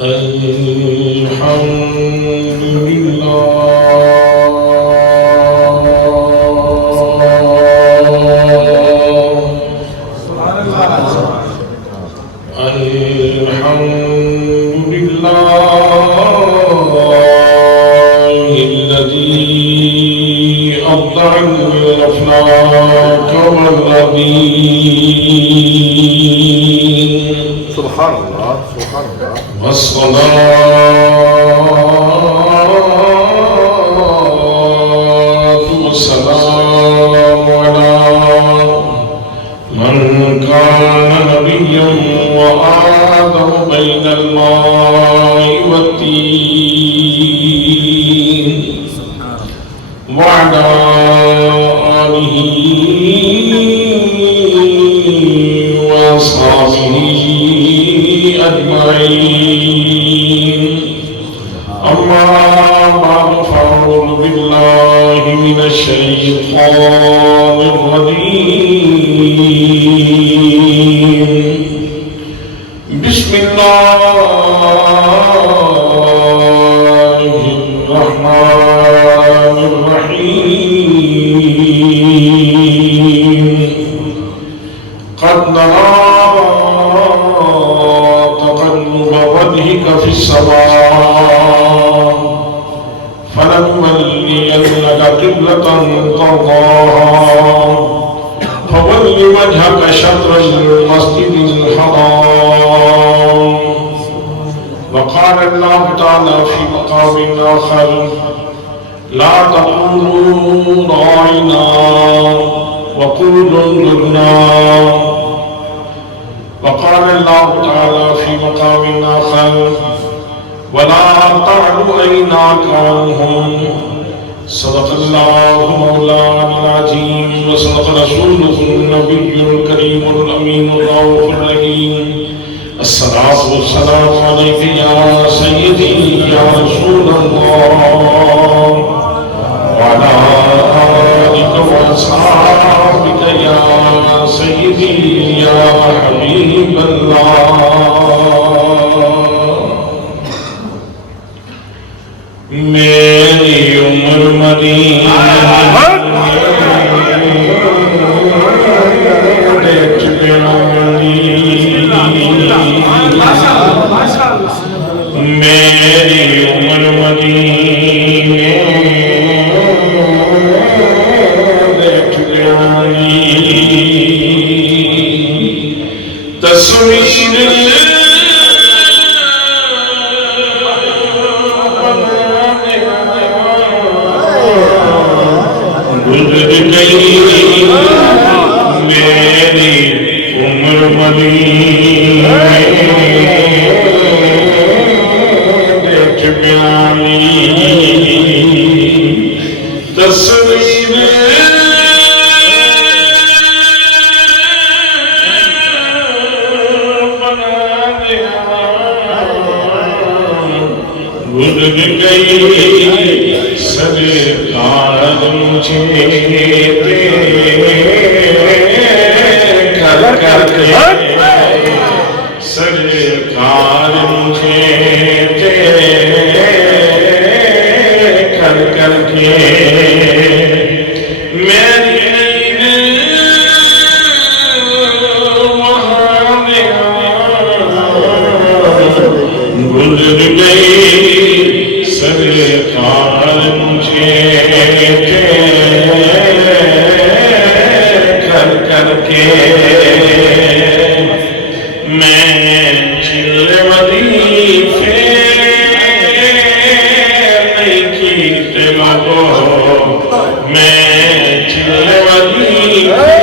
الحمد لله الذي أبدع الأفلاك والأبين سبحان الله سبحان الله والصلاة والسلام على من كان نبيا وآدم بين الماء والطين وعلى آله وأصحابه أجمعين أما بعد فأعوذ بالله من الشيطان الرجيم بسم الله الرحمن الرحيم قد نرى تقلب وجهك في السماء فلنولينك قبلة ترضاها فول وجهك شطر المسجد الحرام وقال الله تعالى في مقام آخر لا تقولوا راعنا وقولوا انظرنا وقال الله تعالى في مقام آخر ولا تعد عيناك عنهم صدق الله مولانا العظيم وصدق رسوله النبي الكريم الأمين الرؤوف الرحيم الصلاة والسلام عليك يا سيدي يا رسول الله وعلى آلك وأصحابك يا سيدي يا حبيب الله میری عمر مدینہ دیکھ بیانی میری عمر مدینہ دیکھ بیانی تصویر گزر گئی میری عمر مدینہ دیکھ بیانی تصویر بنا دیا گزر گئی سرکار مجھے کر کر کے سرکار مجھے کر کر کے میری وہاں گزر گئی سرکار مجھے کر کر کے میں چل وظیفے نہیں کیتے مگو میں چل وظیفے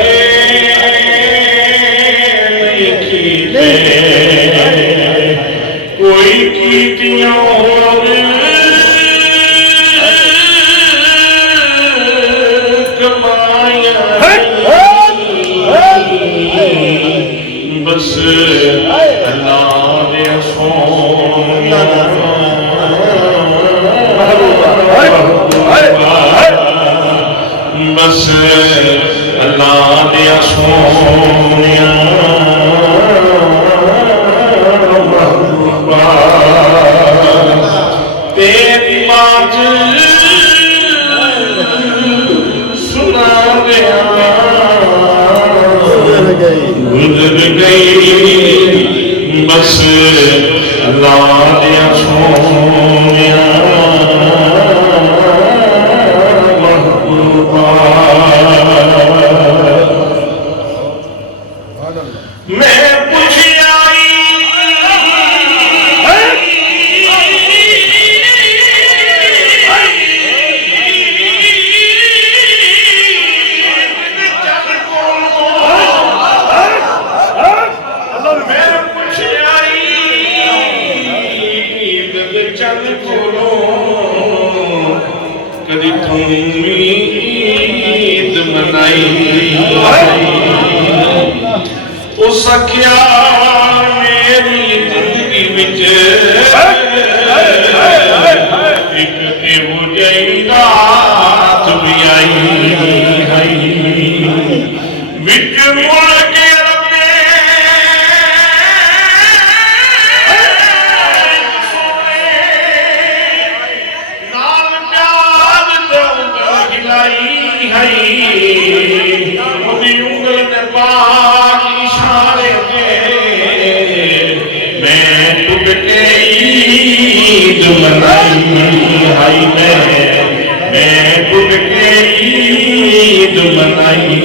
نہیں کیتے کوئی کیتیاں بس اللہ دے سونا بس اللہ دے سونا سنا دیا گزر گئی گزر گئی بس اللہ دیا سونیا محبوبہ میں پوچھ آئی کدی تمید منائی او سکیا میری زندگی وچ ایک ایو جئی رات بھی آئی وچ مڑ کے ربے نال پیار دونگل ہلائی مجھے انگل نے پاک اشارے دے میں ٹوٹ کے عید منائی میں ٹوٹ کے عید منائی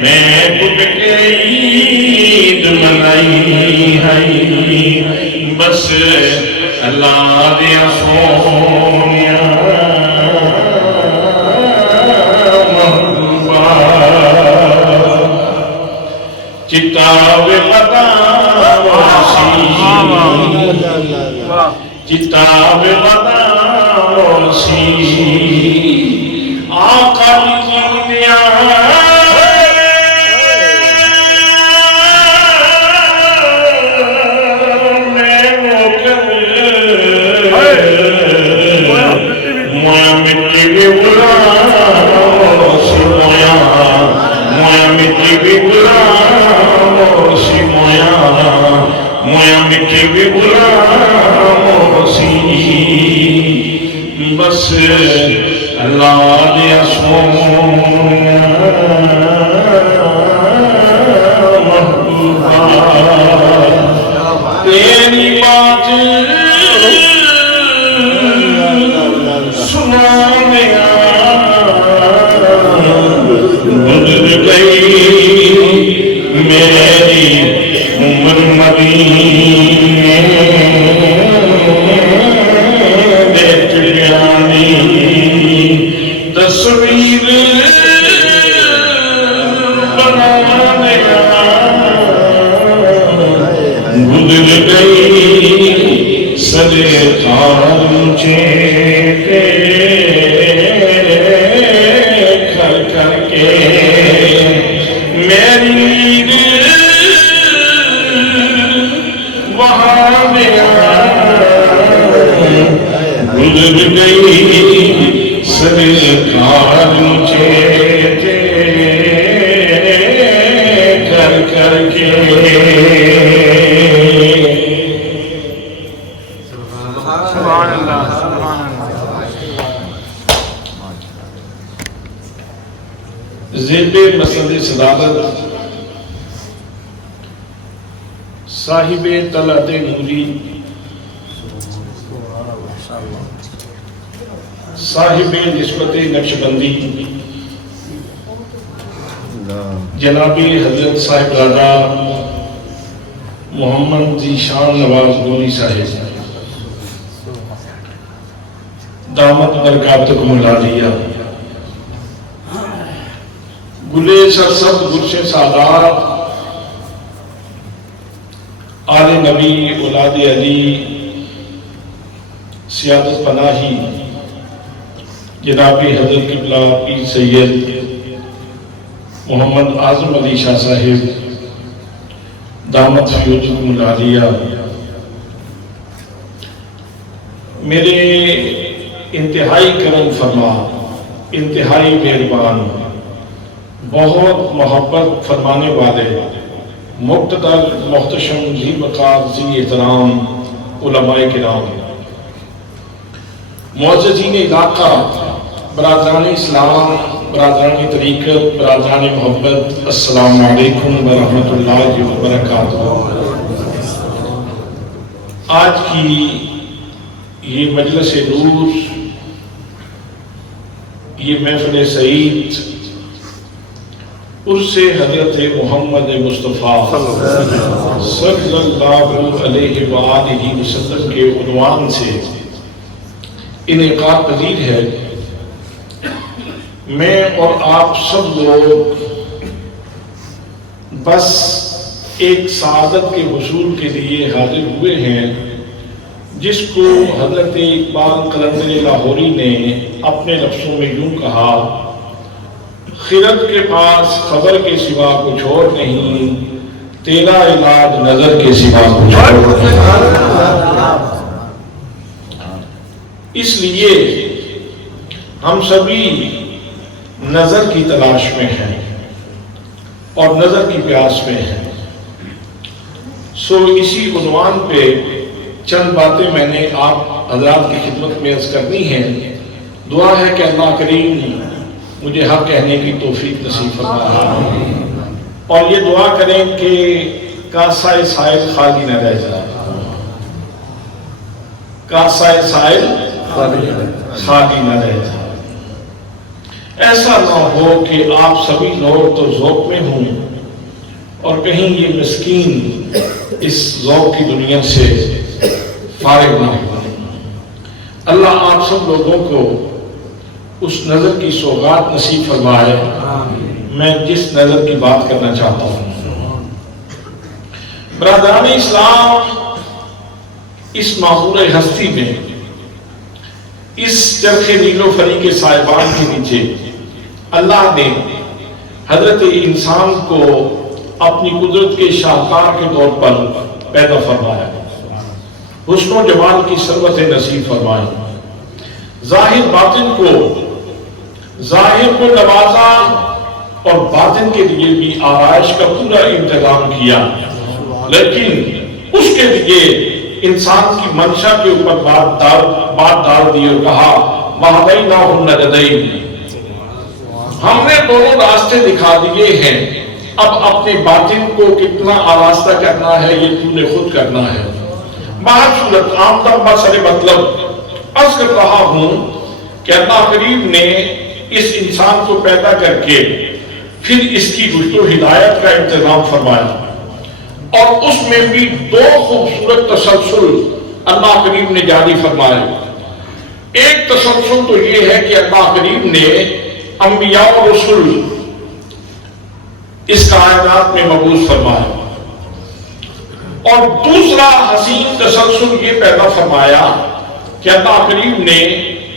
میں ٹوٹ کے عید منائی بس اللہ دیا سونیا چتاوے بداوسی چتاوے بداوسی آقا کی دنیا میں مویا مٹی بھی غلاوسی مویا مٹی بھی غلاوسی مویا مٹی بھی غلاوسی بس اللہ دیا سونیا محبوبہ تیری بات سنا دیا گزر گئی میری عمر مدینے میں چڑیانی تصویر بنا دیا گزر گئی سدے خانچے کر کر کے میری وہاں گیا گزر گئی سدے خانچے کر کر کے سبحان اللہ سبحان اللہ زیب مسند صداقت صاحب طلعت نوری صاحب نسبت نقشبندی جنابی حضرت صاحب راجہ محمد ذیشان نواز گوری صاحب دامت برکاتکم العالیہ گلے سرسبز گلشن سادات آل نبی اولاد علی سیادت پناہی جناب حضرت قبلہ پیر سید محمد اعظم علی شاہ صاحب دامت فیوزکم العالیہ میرے انتہائی کرم فرما انتہائی مہربان بہت محبت فرمانے والے مقتدر محتشم ذی وقار ذی احترام علماء کرام معززین علاقہ، برادران اسلام، برادران طریقت، برادران محبت، السلام علیکم ورحمۃ اللہ وبرکاتہ۔ آج کی یہ مجلس نور، یہ محفل سعید، عرس حضرت محمد مصطفیٰ صلی اللہ علیہ وآلہ وسلم کے عنوان سے انعقاد پذیر ہے۔ میں اور آپ سب لوگ بس ایک سعادت کے حصول کے لیے حاضر ہوئے ہیں، جس کو حضرت اقبال قلندر لاہوری نے اپنے لفظوں میں یوں کہا: خرد کے پاس خبر کے سوا کچھ اور نہیں، تیرا علاج نظر کے سوا کچھ اور نہیں۔ اس لیے ہم سبھی نظر کی تلاش میں ہیں اور نظر کی پیاس میں ہیں۔ سو اسی عنوان پہ چند باتیں میں نے آپ حضرات کی خدمت میں عرض کرنی ہیں۔ دعا ہے کہ اللہ کریم مجھے حق کہنے کی توفیق نصیب فرمائے، اور یہ دعا کریں کہ کاسہ سائل خالی نہ رہ جائے، کاسہ سائل خالی نہ رہ جائے۔ ایسا نہ ہو کہ آپ سبھی لوگ تو ذوق میں ہوں اور کہیں یہ مسکین اس ذوق کی دنیا سے فارغ نہ ہو۔ اللہ آپ سب لوگوں کو اس نظر کی سوغات نصیب فرمائے۔ میں جس نظر کی بات کرنا چاہتا ہوں، برادران اسلام، اس معمور ہستی میں، اس چرخ نیل و فری کے سائبان کے نیچے اللہ نے حضرت انسان کو اپنی قدرت کے شاہکار کے طور پر پیدا فرمایا، حسن و جمال کی ثروت نصیب فرمائی، ظاہر کو نوازا، اور باطن کے لیے بھی آرائش کا پورا انتظام کیا، لیکن اس کے لیے انسان کی منشا کے اوپر بات ڈال دی اور کہا: وَهَدَيْنَاهُ النَّجْدَيْنِ، ہم نے دونوں راستے دکھا دیے ہیں، اب اپنے باطن کو کتنا آراستہ کرنا ہے یہ تو نے خود کرنا ہے۔ صورت عام طور پر مطلب عرض کر رہا ہوں کہ اللہ کریم نے اس انسان کو پیدا کر کے پھر اس کی رشد و ہدایت کا انتظام فرمایا، اور اس میں بھی دو خوبصورت تسلسل اللہ کریم نے جاری فرمائے۔ ایک تسلسل تو یہ ہے کہ اللہ کریم نے انبیاء و رسول اس کائنات میں مبعوث فرمایا، اور دوسرا حسین تسلسل یہ پیدا فرمایا کہ اللہ کریم نے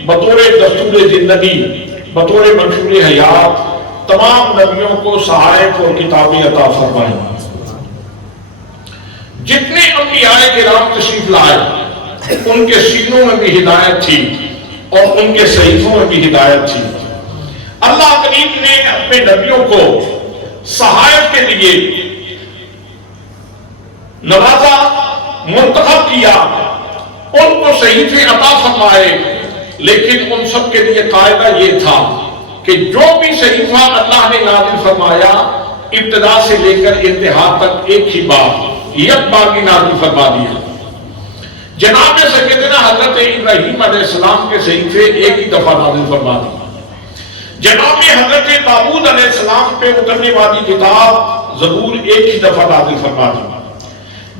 بطور دستور زندگی، بطور منشور حیات تمام نبیوں کو صحائف اور کتابیں عطا فرمائیں۔ جتنے انبیاء کرام تشریف لائے ان کے سینوں میں بھی ہدایت تھی اور ان کے صحیفوں میں بھی ہدایت تھی۔ اللہ کریم نے اپنے نبیوں کو صحائف کے لیے نوازا، منتخب کیا، ان کو صحیفے عطا فرمائے، لیکن ان سب کے لیے قاعدہ یہ تھا کہ جو بھی صحیفہ اللہ نے نازل فرمایا ابتدا سے لے کر انتہا تک ایک ہی بات، یک بار کی نازل فرما دیا۔ جناب سیدنا حضرت ابراہیم علیہ السلام کے صحیفے ایک ہی دفعہ نازل فرما دی۔ جناب حضرت داؤد علیہ السلام پہ اترنے والی کتاب زبور ایک ہی دفعہ نازل فرما دی۔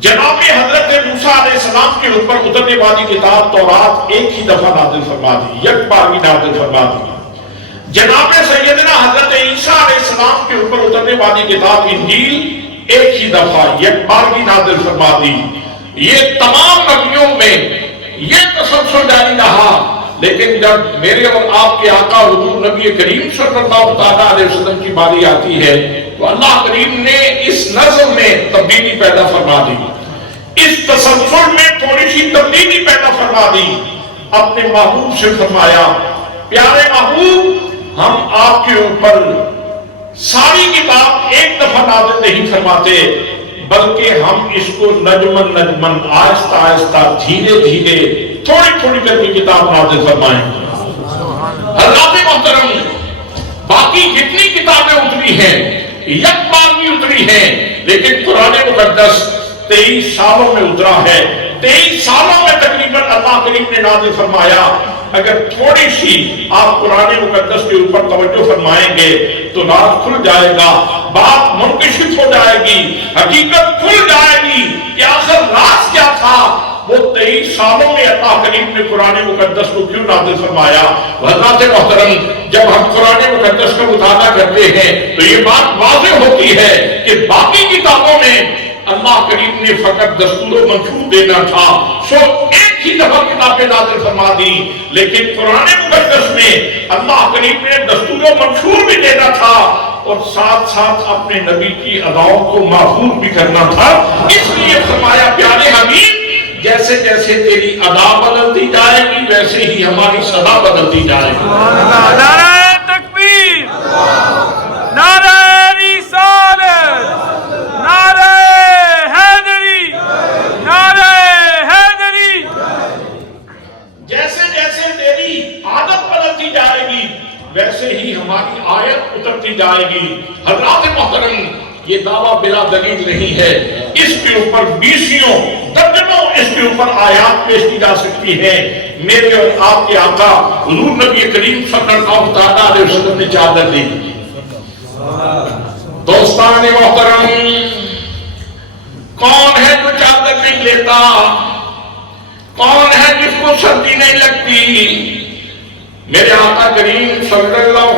جناب حضرت موسیٰ علیہ السلام کے اوپر اترنے والی کتاب تورات ایک ہی دفعہ نازل فرما دی، یک بار کی نازل فرما دی۔ جناب سیدنا حضرت عیسیٰ علیہ السلام کے اوپر اترنے والی کتاب انجیل ایک ہی دفعہ یک بار کی نازل فرما دی۔ یہ تمام نبیوں میں یہ تسلسل جاری رہا، لیکن جب میرے اور آپ کے آقا حضور نبی کریم صلی اللہ تعالیٰ علیہ وسلم کی باری آتی ہے تو اللہ کریم نے اس نظم میں تبدیلی پیدا فرما دی، اس تسلسل میں تھوڑی سی تبدیلی پیدا فرما دی۔ اپنے محبوب سے فرمایا: پیارے محبوب، ہم آپ کے اوپر ساری کتاب ایک دفعہ نازل نہیں فرماتے بلکہ ہم اس کو نجمن نجمن آہستہ آہستہ دھیرے دھیرے تھوڑی تھوڑی کر کے کتاب نازل فرمائیں۔ حضرات محترم، باقی جتنی کتابیں اتری ہیں یک بار بھی اتری ہیں، لیکن قرآن مقدس 23 سالوں میں اترا ہے۔ 23 سالوں میں تقریباً اللہ کریم نے نازل فرمایا۔ اگر تھوڑی سی آپ قرآن مقدس کے اوپر توجہ فرمائیں گے تو راز کھل جائے گا، بات منکشف ہو جائے گی، حقیقت کھل جائے گی کہ آخر راز کیا تھا۔ وہ 23 سالوں میں اللہ کریم نے قرآن مقدس کو کیوں نازل فرمایا؟ حضرات محترم، جب ہم قرآن مقدس کا مطالعہ کرتے ہیں تو یہ بات واضح ہوتی ہے کہ باقی کتابوں میں اللہ کریم نے فقط دستور و منشور دینا تھا، سو ایک ہی دفعہ کتابیں نازل فرما دی، لیکن قرآن مقدس میں اللہ کریم نے دستور و منشور بھی دینا تھا اور ساتھ ساتھ اپنے نبی کی اداؤں کو محفوظ بھی کرنا تھا۔ اس لیے فرمایا پیارے حبیب، جیسے جیسے تیری ادا بدلتی جائے گی ویسے ہی ہماری صدا بدلتی جائے گی۔ نعرہ تکبیر، نعرہ رسالت، نعرہ حیدری، نعرہ حیدری۔ جیسے جیسے تیری عادت بدلتی جائے گی ویسے ہی ہماری آیت اترتی جائے گی۔ حضرات محترم، یہ دعویٰ بلا دلیل نہیں ہے، اس کے اوپر 20 درجنوں اس کے اوپر آیات پیش کی جا سکتی ہیں۔ میرے اور آپ کے آقا حضور نبی کریم صلی اللہ علیہ وسلم نے چادر دی۔ دوستان محترم، کون ہے جو چادر نہیں لیتا؟ کون ہے جس کو سردی نہیں لگتی؟ میرے آقا کریم صلی اللہ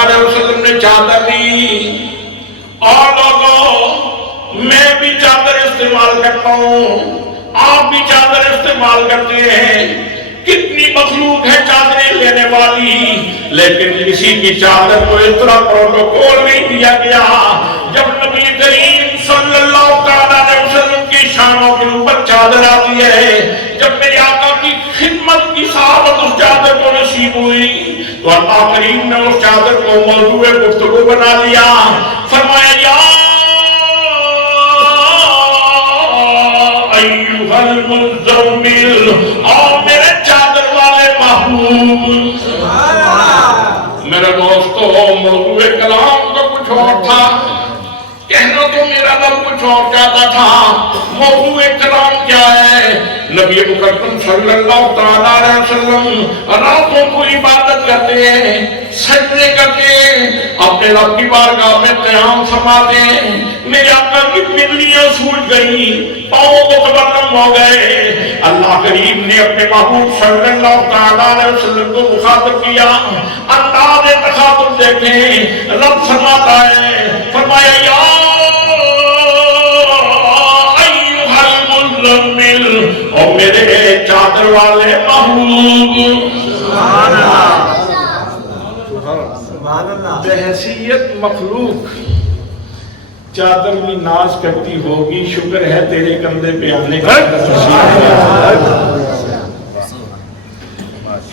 علیہ وسلم نے چادر لی۔ اور لوگوں، میں بھی چادر استعمال کرتا ہوں، آپ بھی چادر استعمال کرتے ہیں۔ کتنی مخلوق ہے چادریں لینے والی، لیکن کسی کی چادر کو اس طرح پروٹوکول نہیں دیا گیا۔ جب نبی کریم صلی اللہ علیہ وسلم کی شانوں کے اوپر چادر آتی ہے، جب میرے آقا کی خدمت کی سعادت اس چادر کو نصیب ہوئی تو اللہ کریم نے اس چادر کو موضوع گفتگو بنا لیا۔ فرمایا یا ایھا المزمل، اور میرے چادر والے محبوب۔ میرے دوستو، موضوع کلام تو کچھ اور تھا، کہنا تو میرا دل کچھ اور چاہتا تھا۔ موضوع کلام کیا ہے؟ نبی مکرم صلی اللہ علیہ وسلم راتوں کو عبادت کرتے ہیں، سجدے کرتے ہیں، اپنے رب کی بارگاہ میں قیام فرماتے ہیں۔ میرے آقا کی پنڈلیاں سوج گئی، پاؤں متورم ہو گئے۔ اللہ کریم نے اپنے محبوب صلی اللہ علیہ وسلم کو مخاطب کیا۔ انداز تخاطب دیکھیں، رب فرماتا ہے، فرمایا یا ایھا المزمل، اور میرے چادر والے محبوب۔ بحیثیت مخلوق چادر میں ناز کرتی ہوگی، شکر ہے تیرے کندھے پہ آنے کا،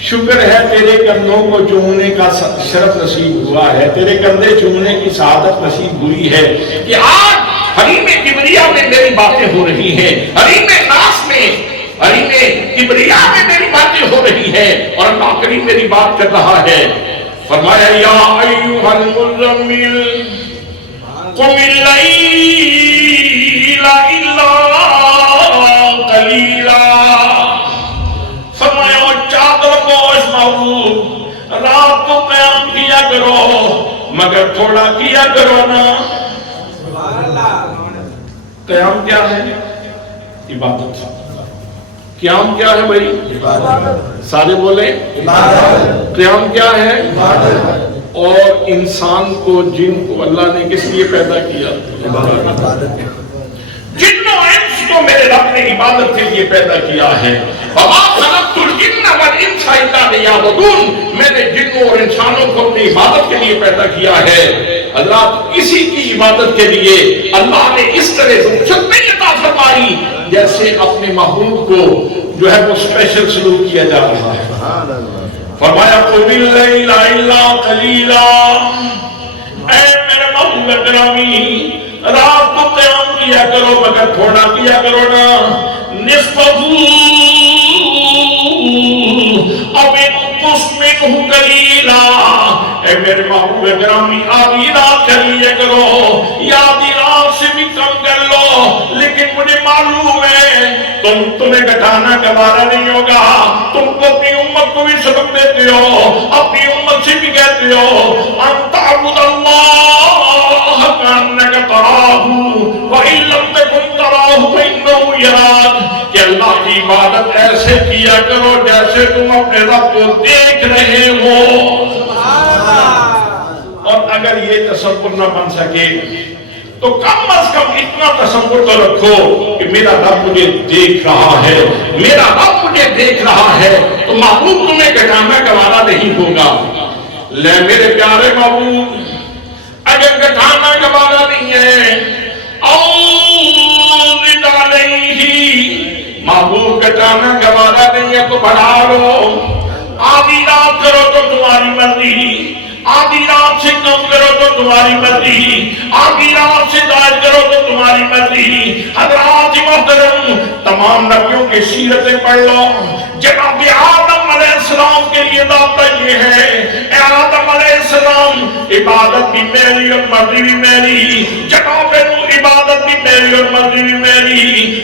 شکر ہے تیرے کندھوں کو چومنے کا شرف نصیب ہوا ہے، تیرے کندھے چومنے کی سعادت نصیب ہوئی ہے کہ آج حریم کبریا میں میری باتیں ہو رہی ہیں، حریم ناس میں، حریم کبریا میں میری باتیں ہو رہی ہیں، اور اللہ کریم میری بات کر رہا ہے۔ فرمایا یا ایھا المزمل قم اللیل الا قلیلا۔ فرمایا وہ چادر پوش محبوب، رات کو قیام کیا کرو مگر تھوڑا کیا کرو نا۔ قیام کیا ہے؟ عبادت۔ قیام کیا ہے بھائی؟ سارے بولے قیام کیا ہے؟ اور انسان کو، جن کو اللہ نے کس لیے پیدا کیا؟ جن و انس کو میرے رب نے عبادت کے لیے پیدا کیا ہے۔ وَمَا خَلَقْتُ الْجِنَّ وَالْإِنسَ إِلَّا لِيَعْبُدُونِ، میں نے جنوں اور انسانوں کو اپنی عبادت کے لیے پیدا کیا ہے۔ حضرات، کسی کی عبادت کے لیے اللہ نے اس طرح رخصت نہیں عطا فرمائی جیسے اپنے محبوب کو جو ہے وہ اسپیشل سلوک کیا جا رہا ہے۔ فرمایا قم اللیل الا قلیلا، اے میرے محبوب گرامی، رات کو قیام کیا کرو مگر تھوڑا کیا کرو نا، نصفہو اب انقص منہ قلیلا، اے میرے محبوب گرامی آدھی رات کر لیا کرو یا آدھی رات سے بھی کم کر لو، لیکن مجھے معلوم ہے تمہیں گھٹانا گوارا نہیں ہوگا، تم کو اپنی امت کو بھی سبق دیتے ہو، اپنی امت سے بھی کہتے ہو ان تعبد اللہ کانک تراہ وَإِن لَمْ تَكُنْ تَرَاهُ فَإِنَّهُ يَرَاكَ، کہ اللہ کی عبادت ایسے کیا کرو جیسے تم اپنے رب کو دیکھ رہے ہو۔ اور اگر یہ تصور نہ بن سکے تو کم از کم اتنا تصور تو رکھو کہ میرا رب مجھے دیکھ رہا ہے، میرا رب مجھے دیکھ رہا ہے، تو محبوب تمہیں گھٹانا گوارا نہیں ہوگا۔ لے میرے پیارے محبوب، اگر گھٹانا گوارا نہیں ہے اوزد علیہ، محبوب گھٹانا گوارا نہیں ہے تو بڑھا لو، آدھی رات کرو تو تمہاری مرضی، آدھی رات سے کم کرو تو تمہاری مرضی، آدھی رات سے زائد کرو تو تمہاری مرضی۔ حضرات محترم، تمام نبیوں کی سیرتیں پڑھ لو، جناب آدم علیہ السلام کے لیے ضابطہ یہ ہے، اے آدم علیہ السلام عبادت بھی میری اور مرضی بھی میری، جناب نوح عبادت بھی میری اور مرضی بھی میری،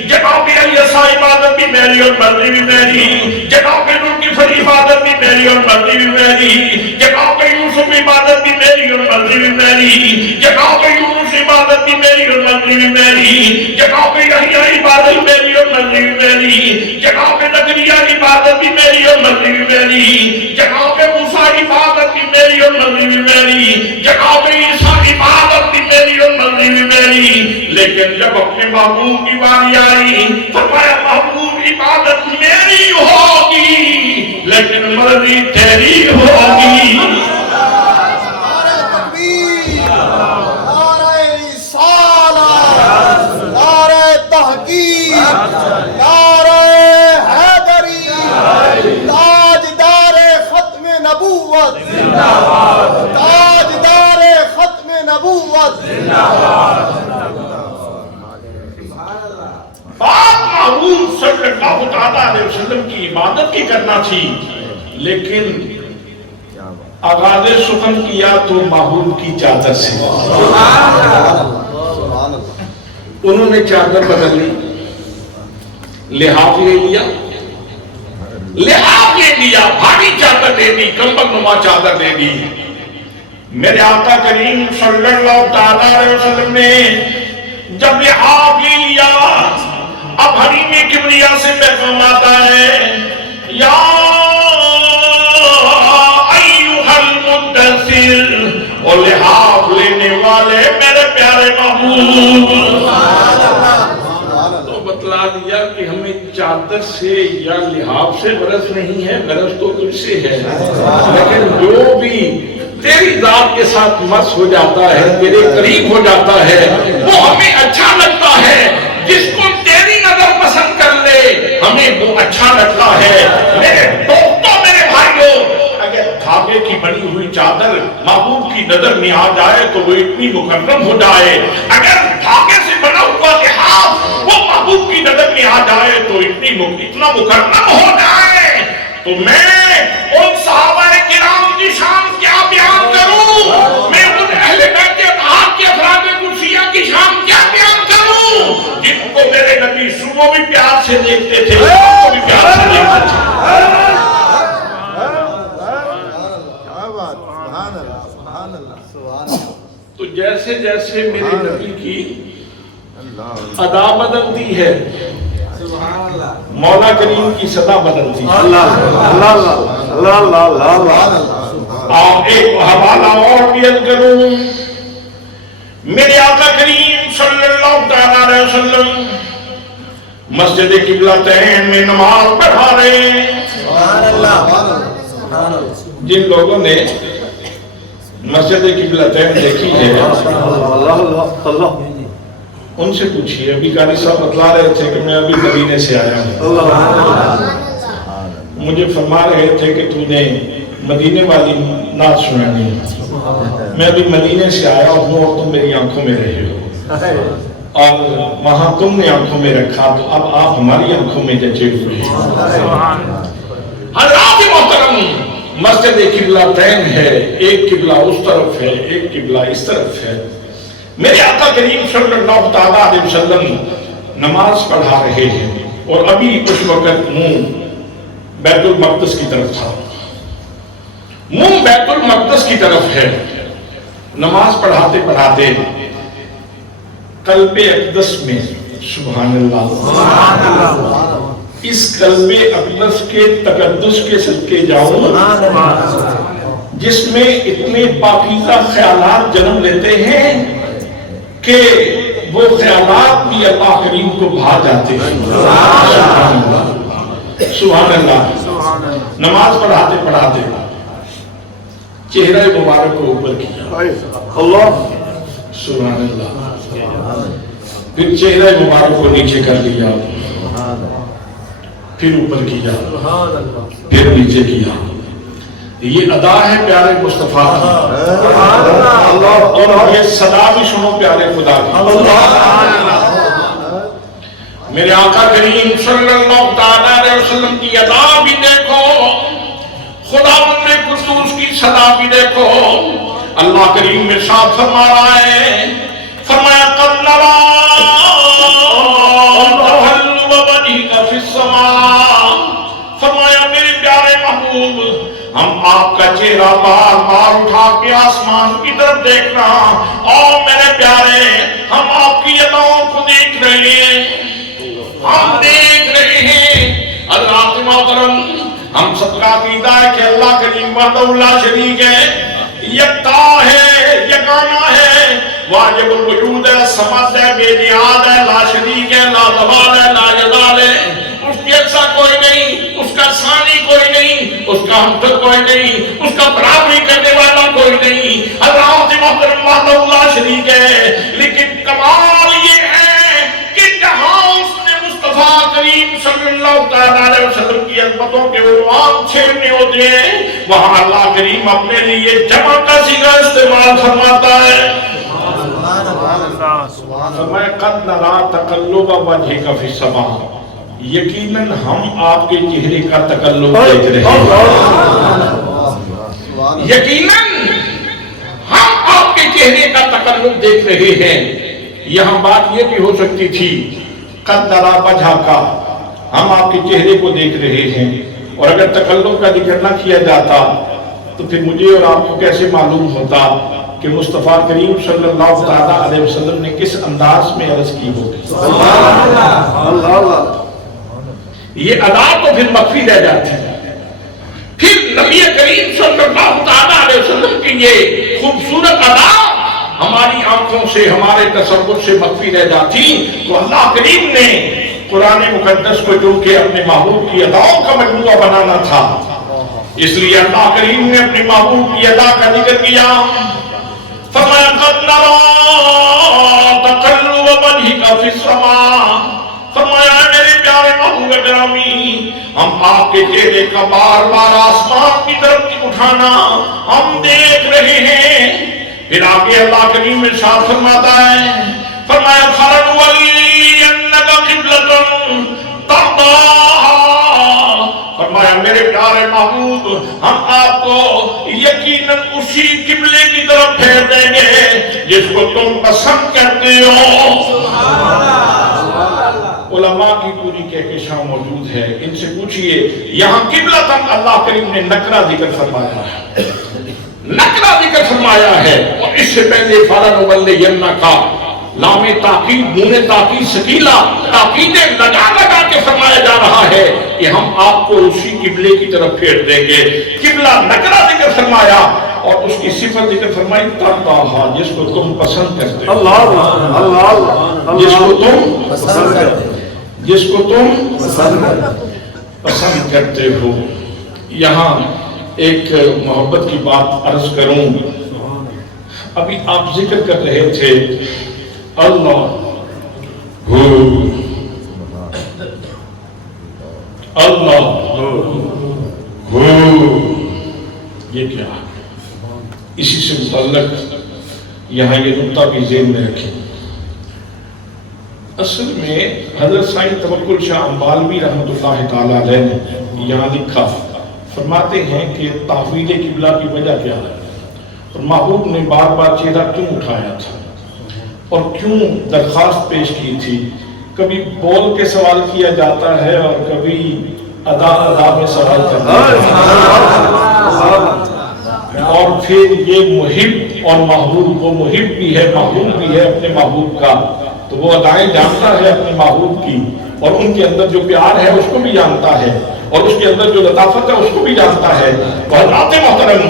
جناب عیسیٰ عبادت بھی میری اور مرضی بھی میری، جناب نوح کی فری عبادت بھی میری اور مرضی بھی میری، جناب یوسف عبادت بھی میری اور مرضی بھی میری، جناب یونس عبادت بھی میری اور مرضی بھی میری، جناب یحییٰ عبادت میری اور مرضی بھی میری، جناب زکریا عبادت بھی میری اور مرضی بھی میری، جناب موسیٰ عبادت بھی میری اور مرضی بھی میری، جناب عیسیٰ عبادت بھی میری اور مرضی بھی میری۔ لیکن جب اپنے محبوب کی باری آئی فرمایا محبوب عبادت میری ہوگی لیکن مرضی تیری ہوگی۔ تاجدار ختم نبوت، بات محبوب صلی اللہ علیہ وسلم کی عبادت کی کرنا تھی، لیکن آغاز سخن کیا تو محبوب کی چادر سے، انہوں نے چادر بدل لی، لحاف لے لیا، لحاف لے لیا، بھاری چادر لے دی، کمبل نما چادر لے دی۔ میرے آقا کریم صلی اللہ علیہ وسلم نے جب لحاف لے لیا، اب حریم کبریا سے پیغام آتا ہے یا ایھا المدثر، اور لحاف لینے والے میرے پیارے محبوب بتلا دیا کہ ہمیں چادر سے یا لحاف سے غرض نہیں ہے، غرض تو تجھ سے ہے، لیکن جو بھی تیری ذات کے ساتھ مس ہو جاتا ہے، تیرے قریب ہو جاتا ہے، وہ ہمیں اچھا لگتا ہے، جس کو تیری نظر پسند کر لے ہمیں وہ اچھا لگتا ہے۔ میرے دوستوں، میرے بھائیوں، اگر دھاگے کی بنی ہوئی چادر محبوب کی نظر میں آ جائے تو وہ اتنی مکرم ہو جائے، اگر دھاگے سے بنا ہوا لحاف وہ محبوب کی نظر میں آ جائے تو اتنا مکرم ہو جائے۔ تو میں ان صحابہ کرام کی شان کیا بیان کروں، میں ان اہل بیت اطہار کے افراد قدسیہ کی شان کیا بیان کروں، جن کو میرے نبی صبح بھی پیار سے دیکھتے تھے، شام کو بھی پیار سے دیکھتے تھے۔ تو جیسے جیسے میرے نبی کی ادا بدلتی ہے، مولا کریم کی صدا بدلتی ہے۔ آپ ایک حوالہ اور بیان کروں، میرے آقا کریم صلی اللہ علیہ وسلم مسجد قبلتین میں نماز پڑھا رہے ہیں۔ جن لوگوں نے مسجد قبلتین دیکھی ہے ان سے پوچھئے، ابھی قاری صاحب بتلا رہے تھے کہ میں ابھی مدینے سے آیا ہوں، مجھے فرما رہے تھے کہ تو نے مدینے والی نعت سنانی ہے، میں ابھی مدینے سے آیا ہوں اور تم میری آنکھوں میں رہے ہو۔ اور وہاں تم نے آنکھوں میں رکھا تو اب آپ ہماری آنکھوں میں جچے ہوئے ہیں۔ حضرات محترم، مسجد قبلتین ہے، ایک قبلہ اس طرف ہے، ایک قبلہ اس طرف ہے۔ میرے آقا کریم صلی اللہ تعالیٰ علیہ وسلم نماز پڑھا رہے ہیں اور ابھی اس وقت منہ بیت المقدس کی طرف تھا، منہ بیت المقدس کی طرف ہے۔ نماز پڑھاتے پڑھاتے قلب اقدس میں سبحان اللہ، اس قلب اقدس کے تقدس کے صدقے جاؤں جس میں اتنے پاکیزہ خیالات جنم لیتے ہیں کہ وہ خیالات بھی اللہ کریم کو بھا جاتے ہیں۔ سبحان اللہ۔ نماز پڑھاتے پڑھاتے چہرہ مبارک کو اوپر کیا، اللہ، سبحان اللہ، پھر چہرہ مبارک کو نیچے کر دیا، پھر اوپر کیا، پھر نیچے کیا۔ یہ ادا ہے پیارے مصطفیٰ کی، اور یہ صدا بھی سنو پیارے خدا کی۔ میرے آقا کریم صلی اللہ تعالیٰ علیہ وسلم کی ادا بھی دیکھو، خدا نے قدوس کی صدا بھی دیکھو۔ اللہ کریم میں ساتھ فرما رہا ہے، فرمایا قد نرا تقلب وجهك فی السماء، فرمایا میرے پیارے محبوب، ہم آپ کا چہرہ بار بار اٹھا کے آسمان کی طرف دیکھ رہا، اور میرے پیارے ہم آپ کی اداؤں کو دیکھ رہے ہیں، ہم دیکھ رہے ہیں۔ حضرات محترم، ہم سب کا عقیدہ ہے کہ اللہ کریم وحدہ لا شریک ہے، یکتا ہے، یگانہ ہے، واجب الوجود ہے، سمد ہے، بے نیاز ہے، لا شریک ہے، لا زوال ہے، لا جلال ہے۔ اس کے ایسا کوئی نہیں، اس کا ثانی کوئی نہیں، اس کا ہمسر کوئی نہیں، اس کا برابری کرنے والا کوئی نہیں۔ حضرات محترم وحدہ لا شریک ہے، لیکن کمال یہ ہے کہ جہاں اس نے مصطفیٰ کریم صلی اللہ تعالیٰ علیہ وسلم کی عظمتوں کے عنوان چھیڑنے ہوتے ہیں، وہاں اللہ کریم اپنے لیے جمع کا صیغہ استعمال فرماتا ہے۔ فرمایا قد نرا تقلب وجهك فی السماء، یقیناً ہم آپ کے چہرے کا تقلب دیکھ رہے ہیں، یقیناً ہم آپ کے چہرے کا تقلب دیکھ رہے ہیں۔ یہاں بات یہ بھی ہو سکتی تھی قد نرا وجهك، ہم آپ کے چہرے کو دیکھ رہے ہیں، اور اگر تقلب کا ذکر نہ کیا جاتا تو پھر مجھے اور آپ کو کیسے معلوم ہوتا کہ مصطفیٰ کریم صلی اللہ تعالیٰ علیہ وسلم نے کس انداز میں عرض کی ہوگی۔ یہ ادا تو پھر مخفی رہ جاتی ہے، پھر نبی کریم صلی اللہ تعالیٰ علیہ وسلم کی یہ خوبصورت ادا ہماری آنکھوں سے، ہمارے تصور سے مخفی رہ جاتی، تو اللہ کریم نے قرآن مقدس کو جو کہ اپنے محبوب کی اداؤں کا مجموعہ بنانا تھا، اس لیے اللہ کریم نے اپنے محبوب کی ادا کا ذکر کیا۔ فرمایا قد نرا تقلب وجهك فی السماء، فرمایا میرے پیارے محبوب گرامی، ہم آپ کے چہرے کا بار بار آسمان کی طرف اٹھانا ہم دیکھ رہے ہیں۔ پھر آگے اللہ کریم میں ارشاد فرماتا ہے، فرمایا فَلَنُوَلِّيَنَّكَ قِبْلَةً تَرْضَاهَا، فرمایا میرے پیارے محبوب، ہم آپ کو یقیناً اسی قبلے کی طرف پھیر دیں گے جس کو تم پسند کرتے ہو۔ علماء کی پوری کہکشاں موجود ہے، ان سے پوچھئے یہاں قبلۃ اللہ کریم نے نکرہ ذکر فرمایا ہے، نکرہ ذکر فرمایا ہے، اور اس سے پہلے فَلَنُوَلِّيَنَّكَ لام تاکید، نون تاکید ثقیلہ، تاکیدیں لگا لگا کے فرمایا جا رہا ہے کہ ہم آپ کو اسی قبلے کی طرف پھیر دیں گے۔ قبلہ نکرہ ذکر فرمایا اور اس کی صفت ذکر فرمائی ترضاہا، جس کو تم پسند کرتے ہو، جس کو تم پسند کرتے ہو۔ یہاں ایک محبت کی بات عرض کروں، ابھی آپ ذکر کر رہے تھے اللہ ہو، اللہ ہو، یہ کیا ہے؟ اسی سے متعلق یہاں یہ نقطہ بھی ذہن میں رکھیں، اصل میں حضرت سائیں توکل شاہ امبالوی رحمۃ اللہ تعالیٰ علیہ نے یہاں لکھا، فرماتے ہیں کہ تحویل قبلہ کی وجہ کیا ہے، اور محبوب نے بار بار چہرہ کیوں اٹھایا تھا اور کیوں درخواست پیش کی تھی. کبھی بول کے سوال کیا جاتا ہے اور کبھی ادا میں سوال کرتا ہے، اور پھر یہ محب اور محبوب، وہ محب بھی ہے محبوب بھی ہے اپنے محبوب کا، تو وہ ادائیں جانتا ہے اپنے محبوب کی، اور ان کے اندر جو پیار ہے اس کو بھی جانتا ہے، اور اس کے اندر جو لطافت ہے اس کو بھی جانتا ہے. اور حضرات محترم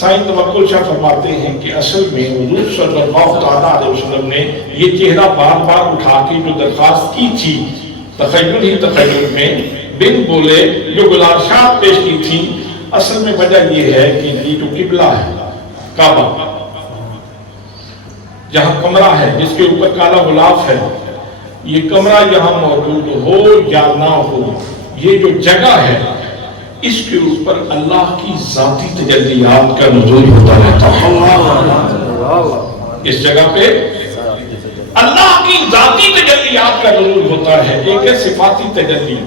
سائیں توکل شاہ فرماتے ہیں کہ اصل میں حضور صلی اللہ تعالیٰ علیہ وسلم نے یہ چہرہ بار بار اٹھا کے جو درخواست کی تھی، تخیل میں بن بولے جو گزارشات پیش کی تھی، اصل میں وجہ یہ ہے کہ یہ جو قبلہ ہے کعبہ، جہاں کمرہ ہے جس کے اوپر کالا غلاف ہے، یہ کمرہ یہاں موجود ہو یا نہ ہو، یہ جو جگہ ہے اس کے اوپر اللہ کی ذاتی تجلیات کا نزول ہوتا رہتا ہے. اس جگہ پہ اللہ کی ذاتی تجلیات کا نزول ہوتا ہے. ایک ہے صفاتی تجلی،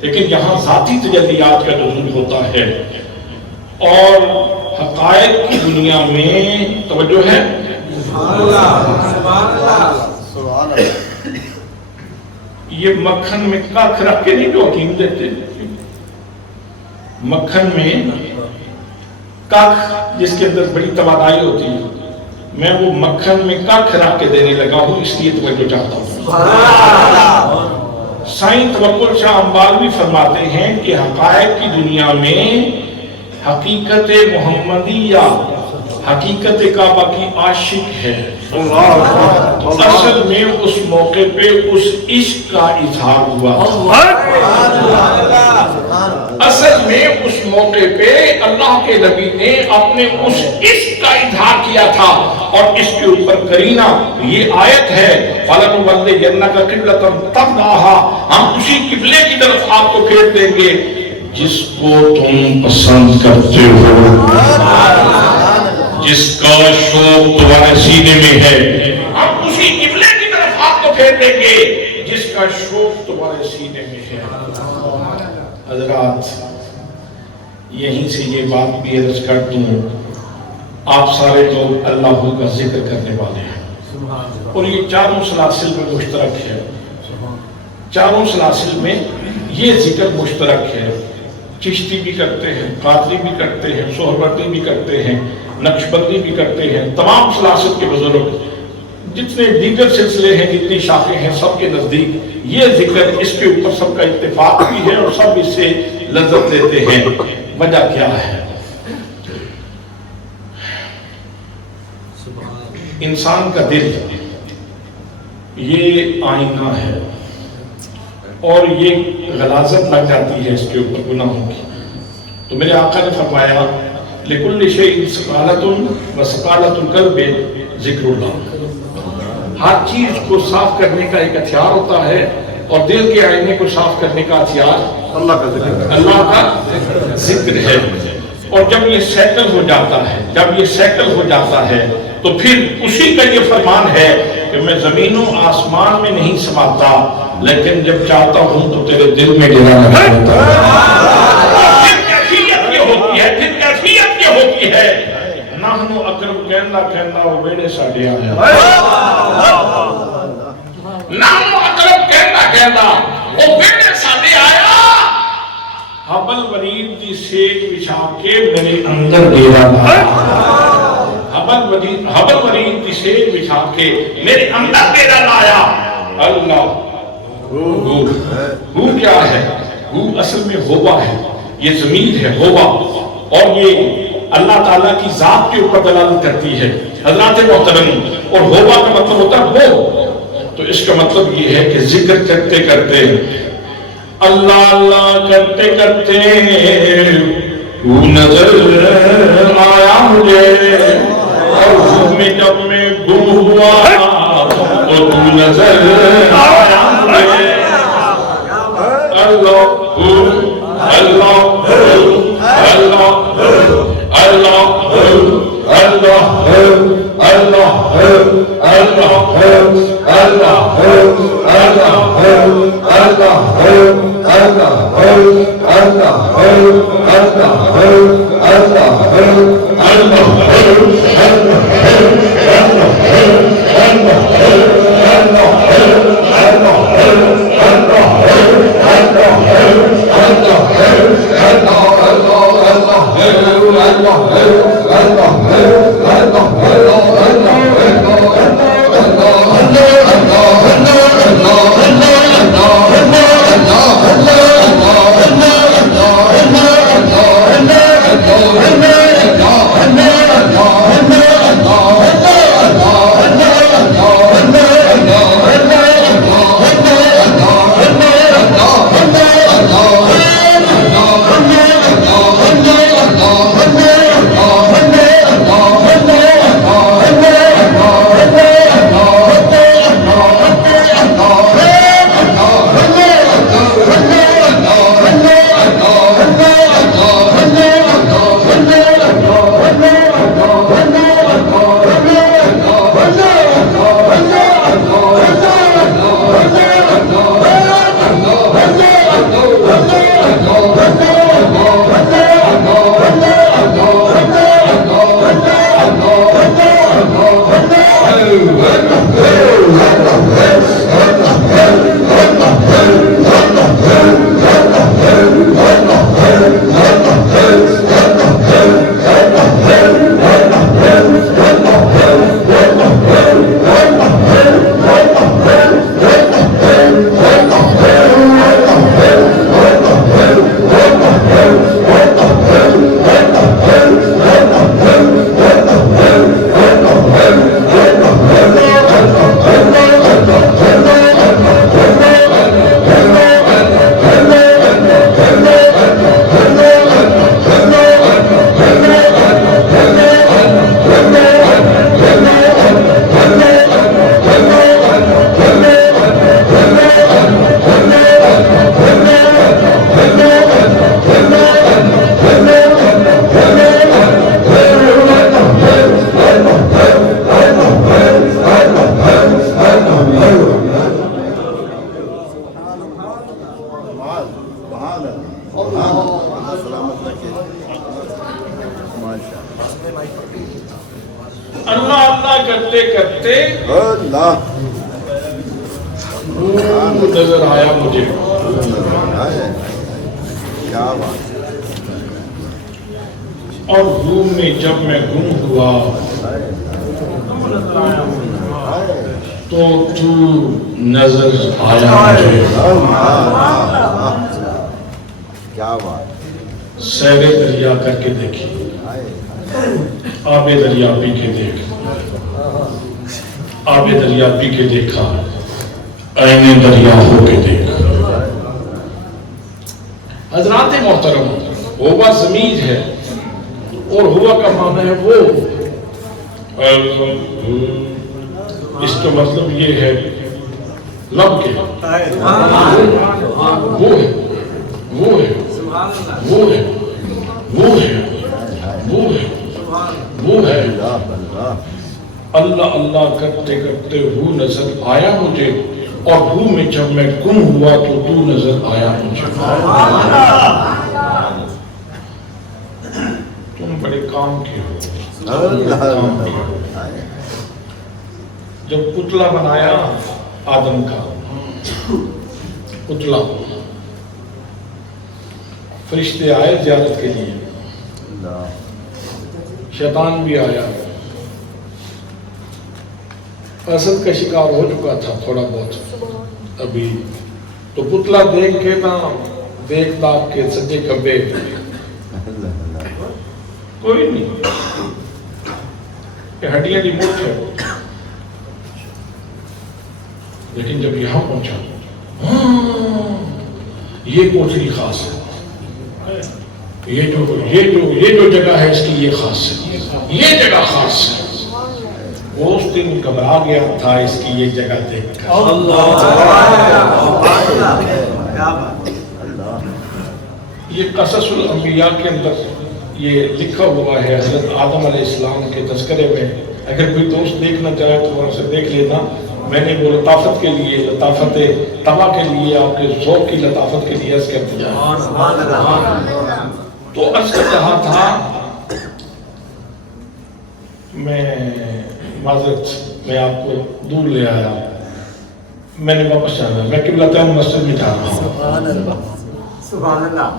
لیکن یہاں ذاتی تجلیات کا نزول ہوتا ہے. اور حقائق کی دنیا میں توجہ ہے، یہ مکھن میں کاکھ رکھ کے نہیں جو حکیم دیتے، مکھن میں کاکھ جس کے اندر بڑی توانائی ہوتی ہے، میں وہ مکھن میں کاکھ رکھ کے دینے لگا ہوں، اس لیے توجہ چاہتا ہوں. سائیں توکل شاہ امبالوی فرماتے ہیں کہ حقائق کی دنیا میں حقیقت محمدیہ حقیقت کعبہ کی عاشق ہے. اصل میں اس موقع پہ اس عشق کا اظہار ہوا. اصل میں اس موقع پہ اللہ کے نبی نے اپنے اس عشق کا اظہار کیا تھا، اور اس کے اوپر کرینہ یہ آیت ہے، فَلَنُوَلِّيَنَّكَ قِبْلَةً تَرْضَاهَا، ہم اسی قبلے کی طرف آپ کو پھیر دیں گے جس کو تم پسند کرتے ہو، جس کا شوق تمہارے سینے میں ہے. ہم اسی قبلے کی طرف آپ کو پھیر دیں گے جس کا شوق تمہارے سینے میں ہے. حضرات یہیں سے یہ بات بھی عرض کر دوں، آپ سارے لوگ اللہ کا ذکر کرنے والے ہیں، اور یہ چاروں سلاسل میں مشترک ہے. چاروں سلاسل میں یہ ذکر مشترک ہے. چشتی بھی کرتے ہیں، قادری بھی کرتے ہیں، سہروردی بھی کرتے ہیں، نقشبندی بھی کرتے ہیں. تمام سلاسل کے بزرگ جتنے دیگر سلسلے ہیں، جتنی شاخیں ہیں، سب کے نزدیک یہ ذکر، اس کے اوپر سب کا اتفاق بھی ہے اور سب اس سے لذت لیتے ہیں. وجہ کیا ہے؟ انسان کا دل یہ آئینہ ہے، اور یہ غلاظت لگ جاتی ہے اس کے اوپر گناہوں کی. تو میرے آقا نے فرمایا لِكُلِّ شَيْءٍ سَقَالَةٌ وَسَقَالَةُ الْقَلْبِ ذِكْرُ اللَّهِ. ہر چیز کو صاف کرنے کا ایک ہتھیار ہوتا ہے، اور دل کے آئینے کو صاف کرنے کا ہتھیار اللہ کا ذکر ہے. اور جب یہ سیٹل ہو جاتا ہے تو پھر اسی کا یہ فرمان ہے کہ میں زمین و آسمان میں نہیں سماتا، لیکن جب چاہتا ہوں تو تیرے دل میں ڈیرا لگا ہوتا ہے. پھر کیفیت یہ ہوتی ہے نحنو اقرب کہندہ وہ بیڑے ساڑھے آیا، نحنو اقرب کہندہ وہ بیڑے ساڑھے آیا. حبل ورید دی سیک بچھا کے میرے اندر ڈیرا لایا. حبل ورید دی سیک بچھا کے میرے اندر ڈیرا لایا. اللہ ہو کیا ہے؟ ہو اصل میں ہوبا ہے، یہ ضمیر ہے ہوبا، اور یہ اللہ تعالیٰ کی ذات کے اوپر دلالت کرتی ہے. حضرات محترم، اور ہوبا کا مطلب ہوتا ہے وہ، تو اس کا مطلب یہ ہے کہ ذکر کرتے کرتے اللہ اللہ کرتے کرتے وہ نظر آیا مجھے، اور وہ میں جب میں گم ہوا تو تو نظر آیا مجھے. اللہ اللہ اللہ اللہ اللہ اللہ اللہ اللہ اللہ کرتے کرتے اللہ نظر آیا مجھے. کیا بات. اور روم میں جب میں گم ہوا تو نظر آیا مجھے. کیا بات. سیر دریا کر کے دیکھی, آب دریا پی کے دیکھ, آب دریا پی کے دیکھا, عین دریا ہو کے دیکھ. حضرات محترم, ہوا ضمیر ہے اور ہوا کا معنی ہے وہ. اس کا مطلب یہ ہے لب کے, وہ ہے, وہ ہے, وہ ہے, وہ ہے, وہ ہے, وہ ہے. اللہ اللہ کرتے کرتے وہ نظر آیا مجھے, اور وہ میں جب میں گم ہوا تو تو نظر آیا مجھے. تم بڑے کام کے ہو. جب پتلا بنایا آدم کا, پتلا, فرشتے آئے زیارت کے لیے, شیطان بھی آیا, اسد کا شکار ہو چکا تھا تھوڑا بہت ابھی, تو پتلا دیکھ کے نا, دیکھتا آپ کے سجے کبے کوئی نہیں, یہ ہڈیاں دی مٹھ ہے. لیکن جب یہاں پہنچا, یہ کوٹری خاص ہے, یہ جو جگہ ہے اس کی یہ خاص ہے, یہ جگہ خاص ہے. وہ اس دن گھبرا گیا تھا اس کی یہ جگہ دیکھ کر. یہ قصص الانبیاء کے اندر یہ لکھا ہوا ہے حضرت آدم علیہ السلام کے تذکرے میں. اگر کوئی دوست دیکھنا چاہے تو وہاں سے دیکھ لینا. میں نے وہ لطافت کے لیے، لطافت طبع کے لیے، آپ کے ذوق کی لطافت کے لیے عرض کر دیا۔ تو عرض کر رہا تھا، میں معذرت میں آپ کو دور لے آیا، میں نے واپس جانا، میں قبلتین مسجد میں جا رہا ہوں۔ سبحان اللہ۔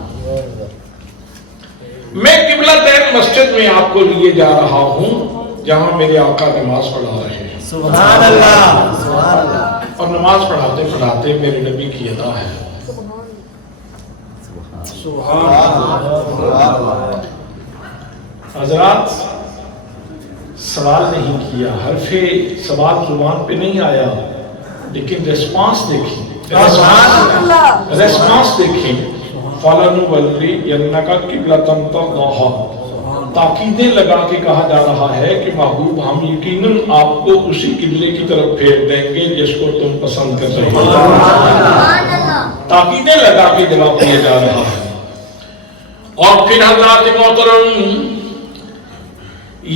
میں قبلتین مسجد میں آپ کو لیے جا رہا ہوں جہاں میرے آقا نماز پڑھا رہے ہیں۔ سبحان اللہ، سبحان اللہ۔ اور نماز پڑھاتے پڑھاتے میرے نبی کی ادا ہے۔ حضرات سوال نہیں کیا، حرف سوال زبان پہ نہیں آیا، لیکن ریسپانس دیکھیں، ریسپانس دیکھیں۔ فَلَنُوَلِّيَنَّكَ قِبْلَةً تَرْضَاهَا، تاکیدیں لگا کے کہا جا رہا ہے کہ محبوب ہم یقیناً آپ کو اسی قبلے کی طرف پھیر دیں گے جس کو تم پسند کر رہے ہو۔ تاکیدیں لگا کے جواب دیا جا رہا ہے۔ اور پھر حضرات محترم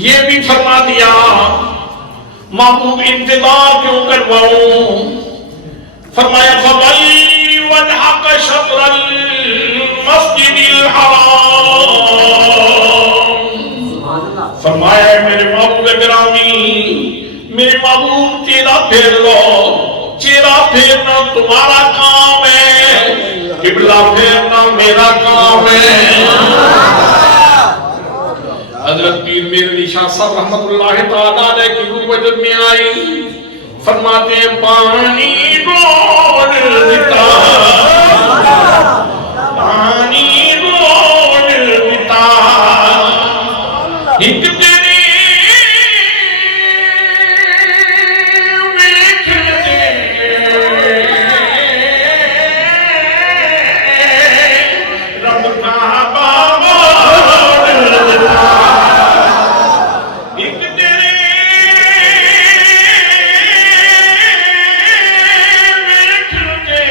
یہ بھی فرما دیا، محبوب انتظار کیوں کرواؤں؟ فرمایا فَوَلِّ وَجْهَكَ شَطْرَ الْمَسْجِدِ الْحَرَامِ، فرمایا ہے میرے محبوب گرامی، میرے محبوب چہرہ پھیر لو، چہرہ پھیرنا تمہارا کام ہے، قبلہ پھیرنا میرا کام ہے۔ حضرت پیر میرے علی شاہ صاحب رحمت اللہ تعالیٰ علیہ کی وجد میں آئی، فرماتے ہیں پانی روڑ دیتا، پانی روڑ دیتا، ایک تیری ویکھ دے رب کا بابا دیتا، ایک تیری ویکھ دے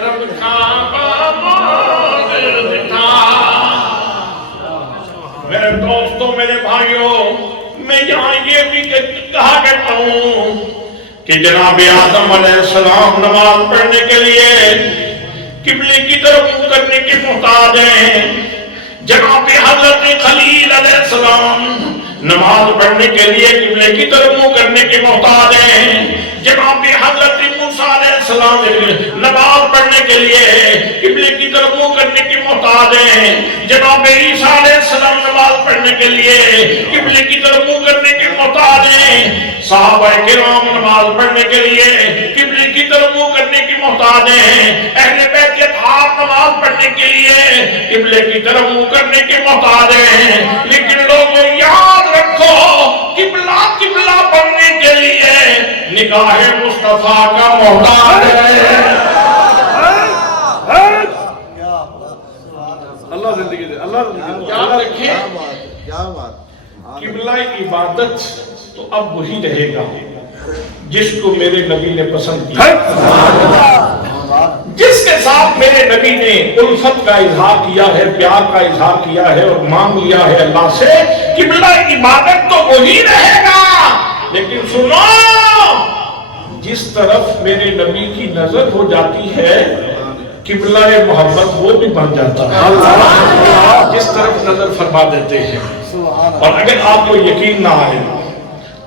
رب کا بابا دیتا۔ میرے دوستوں، میرے بھائیوں، میں یہاں یہ بھی کہا کرتا ہوں کہ جناب آدم علیہ السلام نماز پڑھنے کے لیے قبلے کی طرف منہ کرنے کے محتاج ہیں۔ جناب حضرت خلیل علیہ السلام نماز پڑھنے کے لیے قبلے کی طرف منہ کرنے کے محتاج ہیں۔ جناب حضرت موسیٰ علیہ السلام نماز پڑھنے کے لیے قبلے کی طرف منہ کرنے کے محتاج ہیں۔ جناب عیسیٰ علیہ السلام نماز پڑھنے کے لیے قبلے کی طرف منہ کرنے کے محتاج ہیں۔ صحابہ کرام نماز پڑھنے کے لیے قبلے کی طرف منہ کرنے کے محتاج ہیں۔ اہل بیت اطہار نماز پڑھنے کے لیے قبلے کی طرف منہ کرنے کے محتاج ہیں۔ لیکن لوگوں یاد رکھو، قبلہ پڑھنے کے لیے نگاہ مصطفیٰ کا محتاج ہے۔ اللہ زندگی دے، اللہ زندگی دے۔ یاد رکھیں، کیا بات۔ قبلہ عبادت تو اب وہی رہے گا جس کو میرے نبی نے پسند کیا، جس کے ساتھ میرے نبی نے الفت کا اظہار کیا ہے، پیار کا اظہار کیا ہے اور مانگ لیا ہے اللہ سے۔ قبلہ عبادت تو وہی رہے گا، لیکن سنو، جس طرف میرے نبی کی نظر ہو جاتی ہے قبلہ محبت وہ بھی بن جاتا ہے، جس طرف نظر فرما دیتے ہیں۔ اور اگر آپ کو یقین نہ آئے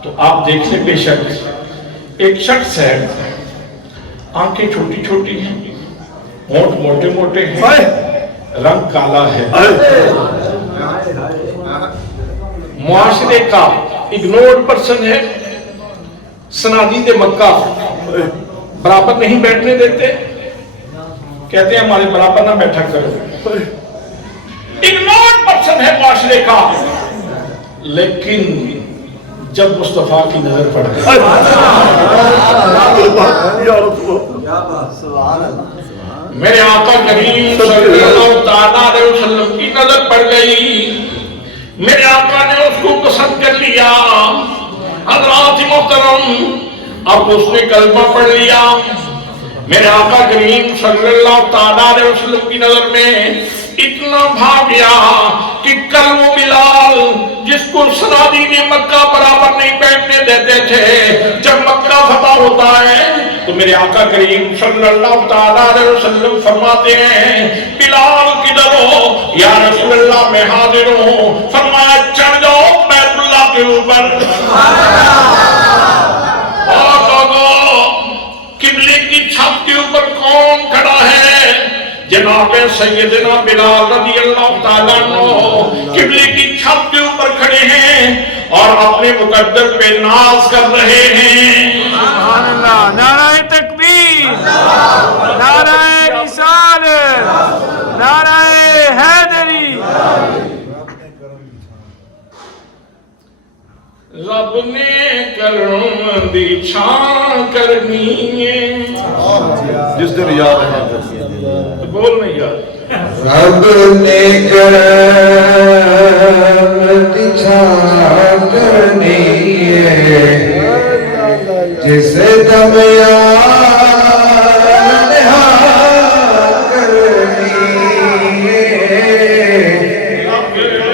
تو آپ دیکھ لیں، بے شک ایک شخص ہے، آنکھیں چھوٹی چھوٹی ہیں، ہونٹ موٹے موٹے ہیں، رنگ کالا ہے، معاشرے کا اگنورڈ پرسن ہے، صنادید مکہ برابر نہیں بیٹھنے دیتے، کہتے ہیں ہمارے برابر نہ بیٹھا کرو، اگنورڈ پرسن ہے معاشرے کا، لیکن جب مصطفیٰ کی نظر پڑ گئی، میرے آقا کریم صلی اللہ علیہ وسلم کی نظر پڑ گئی، میرے آقا نے اس کو پسند کر لیا۔ حضرات محترم، اب اس نے کلمہ پڑھ لیا، میرے آقا کریم صلی اللہ علیہ وسلم کی نظر میں اتنا بھا گیا کہ کل وہ بلال جس کو سرادین مکہ برابر نہیں بیٹھنے دیتے تھے. جب مکہ فتح ہوتا ہے تو میرے آقا کریم صلی اللہ تعالیٰ علیہ وسلم فرماتے ہیں بلال کدھر ہو؟ یا رسول اللہ میں حاضر ہوں. فرمایا چڑھ جاؤ بیت اللہ کے اوپر. قبلے کی چھت کے اوپر کون کھڑا ہے؟ جناب سیدنا بلال رضی اللہ تعالیٰ عنہ قبلے کی چھت کے اوپر کھڑے ہیں اور اپنے مقدر پہ ناز کر رہے ہیں. سبحان اللہ. نعرہ تکبیر، نعرہ رسالت، نعرہ حیدری. رب نے کرم دی چھان کرنی ہے. جس دن یاد ہے بول نہیں یار. رب نے کرم دی چھان کرنی ہے جس دم یاد کرنی ہے. رب نے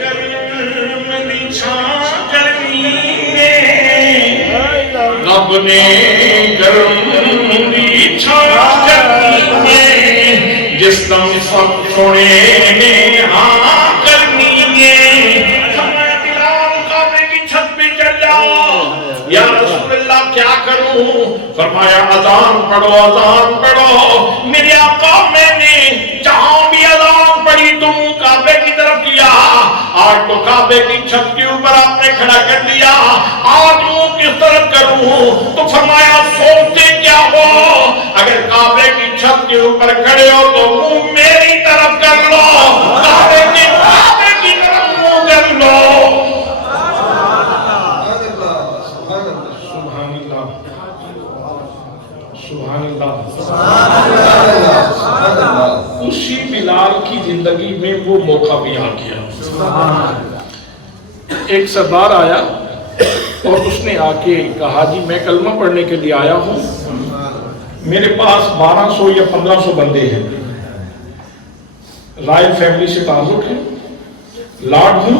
کرم دی چھان کرنی ہے. رب نے کرم دی چھان کرنی ہے جس دم سب سونے نے ہاں کرنی ہے. فرمایا بلال کعبے کی چھت پہ چڑھ جاؤ. یا رسول اللہ کیا کروں؟ فرمایا اذان پڑھو، اذان پڑھو. میرے آقا میں نے جہاں بھی اذان پڑھی تم کعبے کی طرف کیا. آج تو کعبے کی چھت کے اوپر آپ نے کھڑا کر دیا، آج منہ کس طرف کروں؟ تو فرمایا سوچتے کیا ہو؟ اگر کعبے کی چھت کے اوپر کھڑے ہو تو منہ میری طرف کر لو، کعبے کی طرف منہ کر لو. سبحان اللہ، سبحان اللہ. اسی بلال کی زندگی میں وہ موقع بھی آ گیا. ایک سردار آیا اور اس نے آ کے کہا جی میں کلمہ پڑھنے کے لیے آیا ہوں، میرے پاس 1200 یا 1500 بندے ہیں، رائل فیملی سے تعلق ہے، لاڈ ہوں،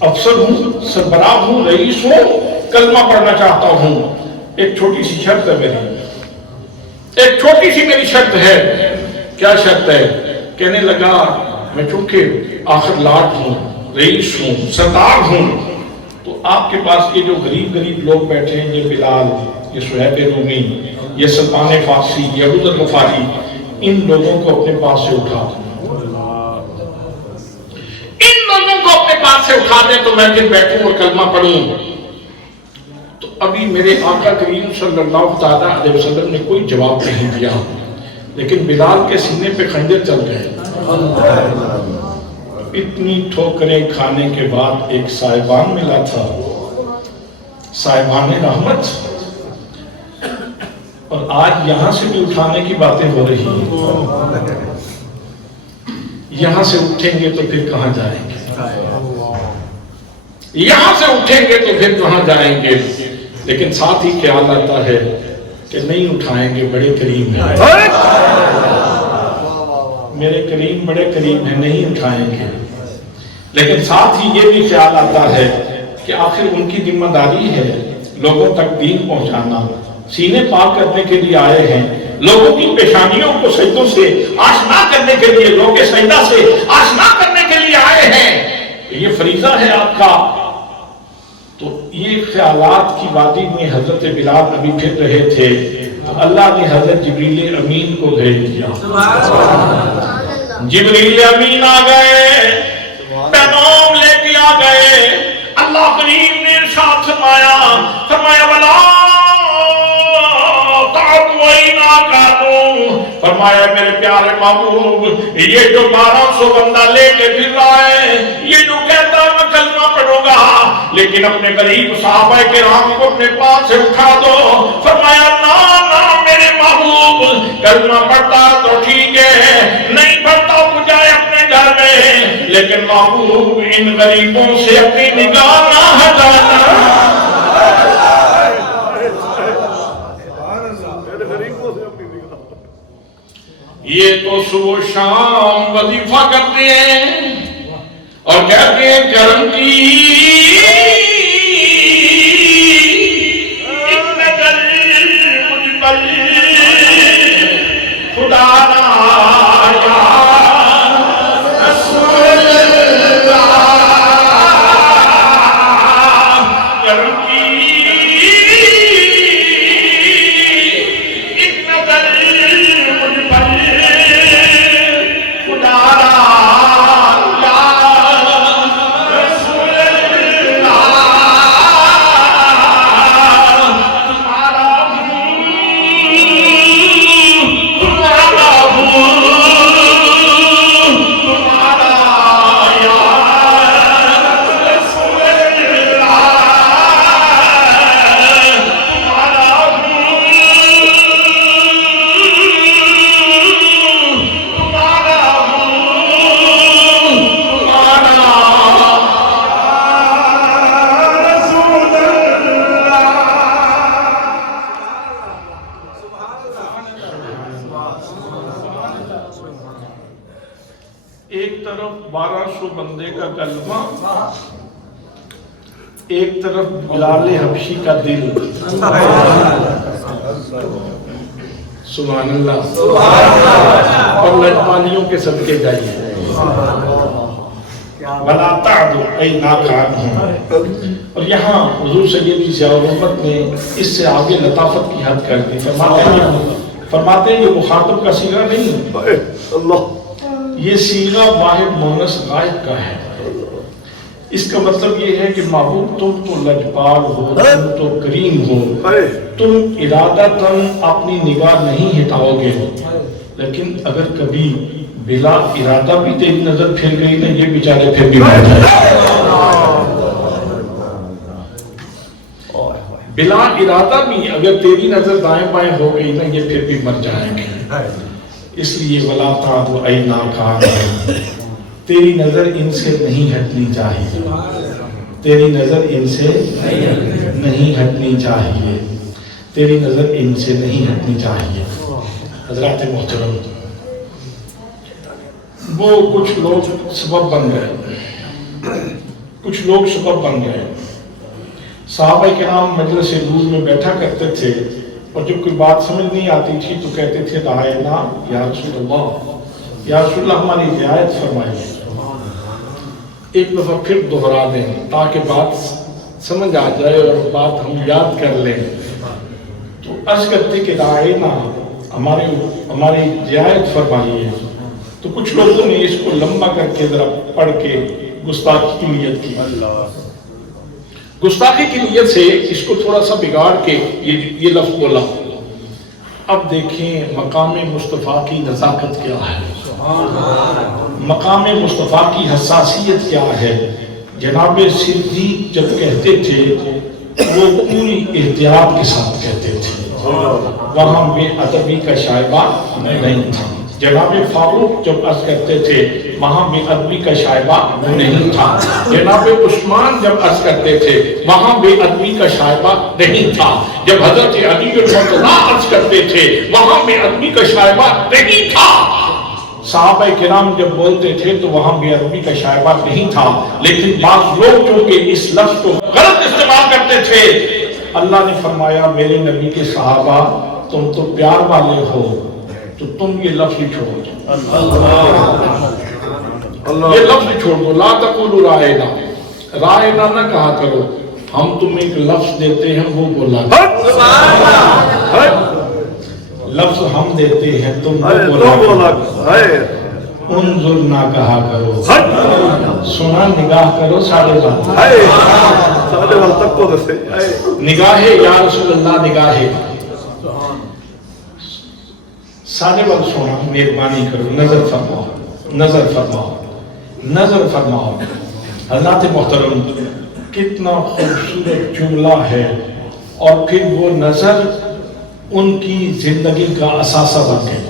افسر ہوں، سربراہ ہوں، رئیس ہوں، کلمہ پڑھنا چاہتا ہوں. ایک چھوٹی سی شرط ہے میری، ایک چھوٹی سی میری شرط ہے. کیا شرط ہے؟ کہنے لگا میں چونکہ آخر لاڈ ہوں، رئیس ہوں، سردار ہوں، تو آپ کے پاس یہ جو غریب لوگ بیٹھے ہیں، یہ بلال، یہ صہیب رومی، یہ سلمان فارسی، یہ ابو ذر غفاری، ان لوگوں کو اپنے پاس سے اٹھا دیں، ان لوگوں کو اپنے پاس سے اٹھا دیں تو میں پھر بیٹھوں اور کلمہ پڑھوں. تو ابھی میرے آقا کریم صلی اللہ تعالیٰ علیہ وسلم نے کوئی جواب نہیں دیا، لیکن بلال کے سینے پہ خنجر چل گئے. اتنی ٹھوکریں کھانے کے بعد ایک صاحبان ملا تھا، صاحبان رحمت، اور آج یہاں سے بھی اٹھانے کی باتیں ہو رہی ہیں. یہاں سے اٹھیں گے تو پھر کہاں جائیں گے؟ یہاں سے اٹھیں گے تو پھر کہاں جائیں گے؟ لیکن ساتھ ہی خیال آتا ہے کہ نہیں اٹھائیں گے، بڑے کریم ہیں، میرے کریم بڑے کریم ہیں، نہیں اٹھائیں گے. لیکن ساتھ ہی یہ بھی خیال آتا ہے کہ آخر ان کی ذمہ داری ہے لوگوں تک دین پہنچانا، سینے پاک کرنے کے لیے آئے ہیں، لوگوں کی پیشانیوں کو سجدوں سے آشنا کرنے کے لیے، لوگ سجدہ سے آشنا کرنے کے لیے آئے ہیں، یہ فریضہ ہے آپ کا. تو یہ خیالات کی وادی میں حضرت بلال ابھی پھر رہے تھے تو اللہ نے حضرت جبریل امین کو بھیج دیا. جبریل امین آ گئے، پیغام لے کے آ گئے. اللہ کریم نے ارشاد فرمایا ولا فرمایا میرے پیارے محبوب، یہ جو 1200 بندہ لے کے پھر رہا ہے، یہ جو کہتا ہے میں کلمہ پڑھوں گا، لیکن اپنے غریب صحابہ کرام کو اپنے پاس سے اٹھا دو. فرمایا نا میرے محبوب، کلمہ پڑھتا تو ٹھیک ہے، نہیں پڑھتا تو جائے اپنے گھر میں، لیکن محبوب ان غریبوں سے اپنی نگاہ نہ ہٹانا. یہ تو صبح شام وظیفہ کرتے ہیں اور کہتے ہیں کرم کی ایک نظر مجھ پر خدا رایا رسول اللہ کرم کی ایک نظر مجھ پر خدا رایا رسول اللہ تمہارا ایک طرف 1200 بندے کا کلمہ، ایک طرف بلال حبشی کا دل. سبحان اللہ. اور لجپالیوں کے صدقے جائیے. وَلَا تَعْدُ اَيْ نَاكَانْ. اور یہاں حضور سیدی ضیاء الرحمت نے اس سے آگے لطافت کی حد کر دی. فرماتے ہیں یہ مخاطب کا صیغہ نہیں ہے، یہ صیغہ واحد مونس غائب کا ہے. اس کا مطلب یہ ہے کہ محبوب تم تو لجپال ہو، تم تو کریم ہو، تم ارادتاً اپنی نگاہ نہیں ہٹاؤ گے، لیکن اگر کبھی بلا ارادہ بھی تیری نظر پھر گئی نا، یہ بیچارے پھر بھی مر جائے. بلا ارادہ بھی اگر تیری نظر دائیں بائیں ہو گئی نا، یہ پھر بھی مر جائیں گے. اس لیے وَلَا تَعْدُ اَيْ نَاكَانْ، تیری نظر ان سے نہیں ہٹنی چاہیے، تیری نظر ان سے نہیں ہٹنی چاہیے، تیری نظر ان سے نہیں ہٹنی چاہیے. حضرات محترم، وہ کچھ لوگ سبب بن گئے، کچھ لوگ سبب بن گئے. صحابہ کرام مجلس نور میں بیٹھا کرتے تھے، اور جب کوئی بات سمجھ نہیں آتی تھی تو کہتے تھے رعاینا یا رسول اللہ، یا رسول اللہ ہماری رعایت فرمائیے. ایک دفعہ پھر دہرا دیں تاکہ بات سمجھ آ جائے اور بات ہم یاد کر لیں. تو عرض کرتے کہ رعاینا ہماری رعایت فرمائیے. تو کچھ لوگوں نے اس کو لمبا کر کے ذرا پڑھ کے گستاخی کی نیت کی. گستاخی کی نیت سے اس کو تھوڑا سا بگاڑ کے یہ لفظ بولا. اب دیکھیں مقام مصطفیٰ کی نزاکت کیا ہے، مقام مصطفیٰ کی حساسیت کیا ہے. جناب صدیق جب کہتے تھے وہ پوری احتیاط کے ساتھ کہتے تھے، وہاں بے ادبی کا شائبہ نہیں تھا. جناب فاروق جب عرض کرتے تھے وہاں بے ادبی کا شائبہ نہیں تھا. جناب عثمان جب عرض کرتے تھے وہاں بے ادبی کا شائبہ نہیں تھا. جب حضرت علی المرتضیٰ عرض کرتے تھے وہاں بے ادبی کا شائبہ نہیں تھا. صحابہ کرام جب بولتے تھے تو وہاں بے ادبی کا شائبہ نہیں تھا. لیکن بعض لوگ جو کہ اس لفظ کو غلط استعمال کرتے تھے، اللہ نے فرمایا میرے نبی کے صحابہ تم تو پیار والے ہو، تو تم یہ لفظ چھوڑ دو، یہ لفظ چھوڑ دو. لا تقولوا رائنا، رائنا نہ کہا کرو. ہم تمہیں ایک لفظ دیتے ہیں وہ بولا کرو. لفظ ہم دیتے ہیں تم بولا کرو. انظر نہ کہا کرو، سنا نگاہ کرو. 7.5 نگاہ یا رسول اللہ، نگاہ 7.5 سونا مہربانی کرو. نظر فرماؤ، نظر فرماؤ، نظر فرماؤ. حضرات محترم، کتنا خوبصورت جملہ ہے. اور پھر وہ نظر ان کی زندگی کا اثاثہ بن گئی.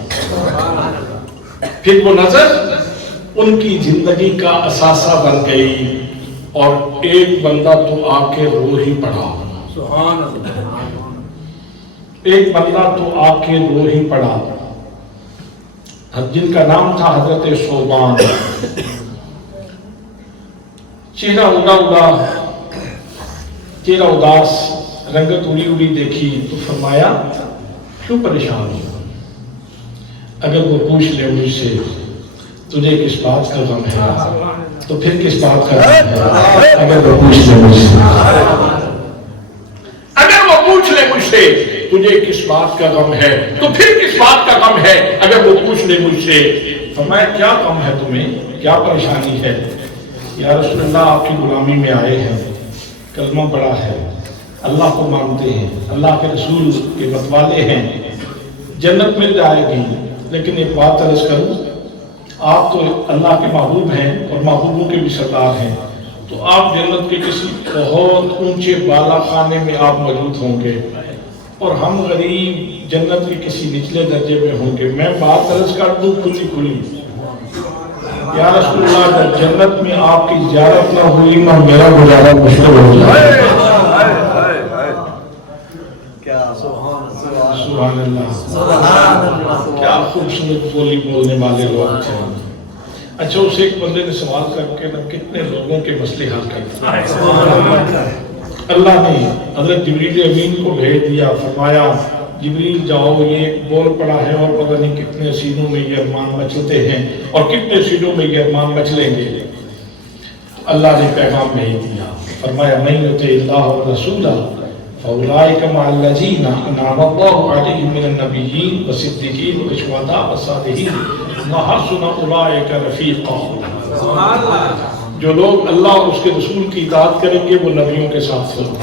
پھر وہ نظر ان کی زندگی کا اثاثہ بن گئی. اور ایک بندہ تو آ کے رو ہی پڑا، ایک بندہ تو آ کے رو ہی پڑا، جن کا نام تھا حضرت صوبان. چہرہ اداس، رنگت اڑی اڑی دیکھی تو فرمایا کیوں پریشان ہو؟ اگر وہ پوچھ لے مجھ سے تجھے کس بات کا غم ہے تو پھر کس بات کا غم ہے؟ اگر وہ پوچھ لے مجھ سے، اگر وہ پوچھ لے مجھ سے تجھے کس بات کا غم ہے تو پھر کس بات کا غم ہے؟ اگر وہ پوچھ لے مجھ سے، فرمایا کیا غم ہے تمہیں، کیا پریشانی ہے؟ یا رسول اللہ آپ کی غلامی میں آئے ہیں، کلمہ پڑا ہے، اللہ کو مانتے ہیں، اللہ کے رسول کے متوالے ہیں، جنت مل جائے گی، لیکن ایک بات عرض کروں، آپ تو اللہ کے محبوب ہیں اور محبوبوں کے بھی سردار ہیں، تو آپ جنت کے کسی بہت اونچے بالا خانے میں آپ موجود ہوں گے اور ہم غریب جنت کے کسی نچلے درجے میں ہوں گے۔ میں بات عرض کر دوں کھلی یا رسول اللہ، جب جنت میں آپ کی زیارت نہ ہوئی نہ میرا گزارا مشکل ہو جائے۔ سبحان اللہ، کیا خوبصورت بولی بولنے والے لوگ تھے۔ اچھا، اس ایک بندے نے سوال کر کے کتنے لوگوں کے مسئلے حل کر دیے۔ اللہ نے حضرت جبریل امین کو بھیج دیا، فرمایا جبریل جاؤ، یہ بول پڑا ہے اور پتہ نہیں کتنے سینوں میں یہ ارمان مچلتے ہیں اور کتنے سینوں میں یہ ارمان مچلیں گے۔ اللہ نے پیغام بھیج دیا، فرمایا من یطع اللہ والرسول فاولئک مع الذین انعم اللہ علیہم من النبیین والصدیقین والشہداء والصالحین وحسن اولئک رفیقا۔ جو لوگ اللہ اور اس کے رسول کی اطاعت کریں گے وہ نبیوں کے ساتھ ہوں گے،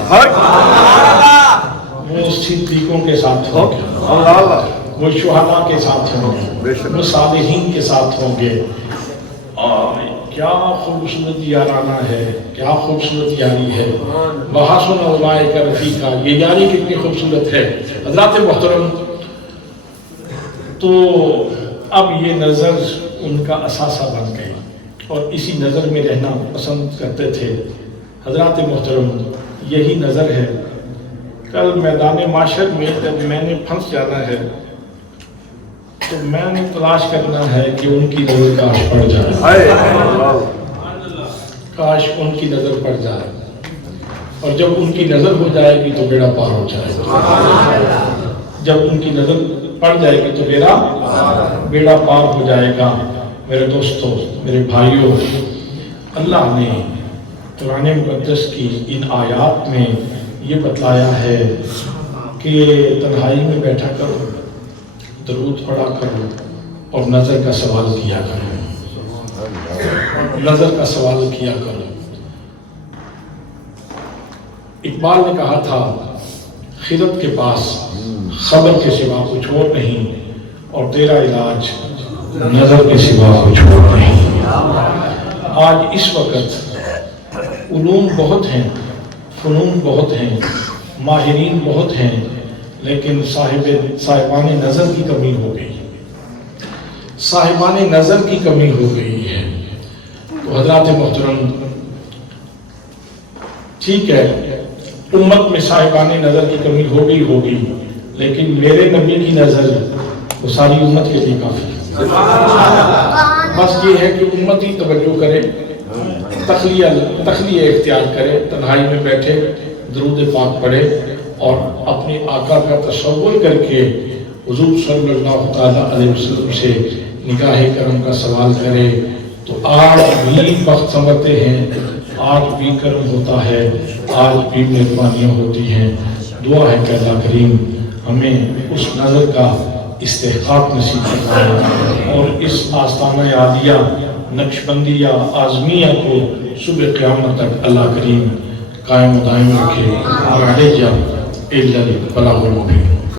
وہ صدیقوں کے ساتھ ہوں گے، وہ شہداء کے ساتھ ہوں گے، وہ صالحین کے ساتھ ہوں گے۔ اور کیا خوبصورت یارانہ ہے، کیا خوبصورت یاری ہے۔ وحسن اولئک رفیقا، یہ یاری کتنی خوبصورت ہے۔ حضرات محترم، تو اب یہ نظر ان کا اثاثہ بن گئی اور اسی نظر میں رہنا پسند کرتے تھے۔ حضرات محترم، یہی نظر ہے۔ کل میدان معاشر میں جب میں نے پھنس جانا ہے تو میں نے تلاش کرنا ہے کہ ان کی نظر کاش پڑ جائے، کاش ان کی نظر پڑ جائے، اور جب ان کی نظر ہو جائے گی تو بیڑا پار ہو جائے گا۔ جب ان کی نظر پڑ جائے گی تو بیڑا پار ہو جائے گا۔ میرے دوستو، میرے بھائیوں، اللہ نے قرآن مقدس کی ان آیات میں یہ بتلایا ہے کہ تنہائی میں بیٹھا کرو، درود پڑھا کرو اور نظر کا سوال کیا کرو، نظر کا سوال کیا کرو۔ اقبال نے کہا تھا خرد کے پاس خبر کے سوا کچھ اور نہیں اور تیرا علاج نظر کے سوا کچھ اور نہیں۔ آج اس وقت علوم بہت ہیں، فنون بہت ہیں، ماہرین بہت ہیں، لیکن صاحبان نظر کی کمی ہو گئی، صاحبان نظر کی کمی ہو گئی ہے۔ تو حضرات محترم، ٹھیک ہے، امت میں صاحبان نظر کی کمی ہوگی، لیکن میرے نبی کی نظر وہ ساری امت کے لیے کافی ہے۔ بس یہ ہے کہ امت ہی توجہ کرے، تخلیہ اختیار کرے، تنہائی میں بیٹھے درود پاک پڑھے اور اپنے آقا کا تصور کر کے حضور صلی اللہ علیہ وسلم سے نگاہ کرم کا سوال کرے تو آج بھی وقت سمجھتے ہیں، آج بھی کرم ہوتا ہے، آج بھی مہربانیاں ہوتی ہیں۔ دعا ہے کہ اللہ کریم ہمیں اس نظر کا استحقاق نصیب فرمائے اور اس آستانہ عالیہ نقشبندیہ آزمیہ کو صبح قیامت تک اللہ کریم قائم و دائم رکھے۔ اور علیہ البلاغ المبین۔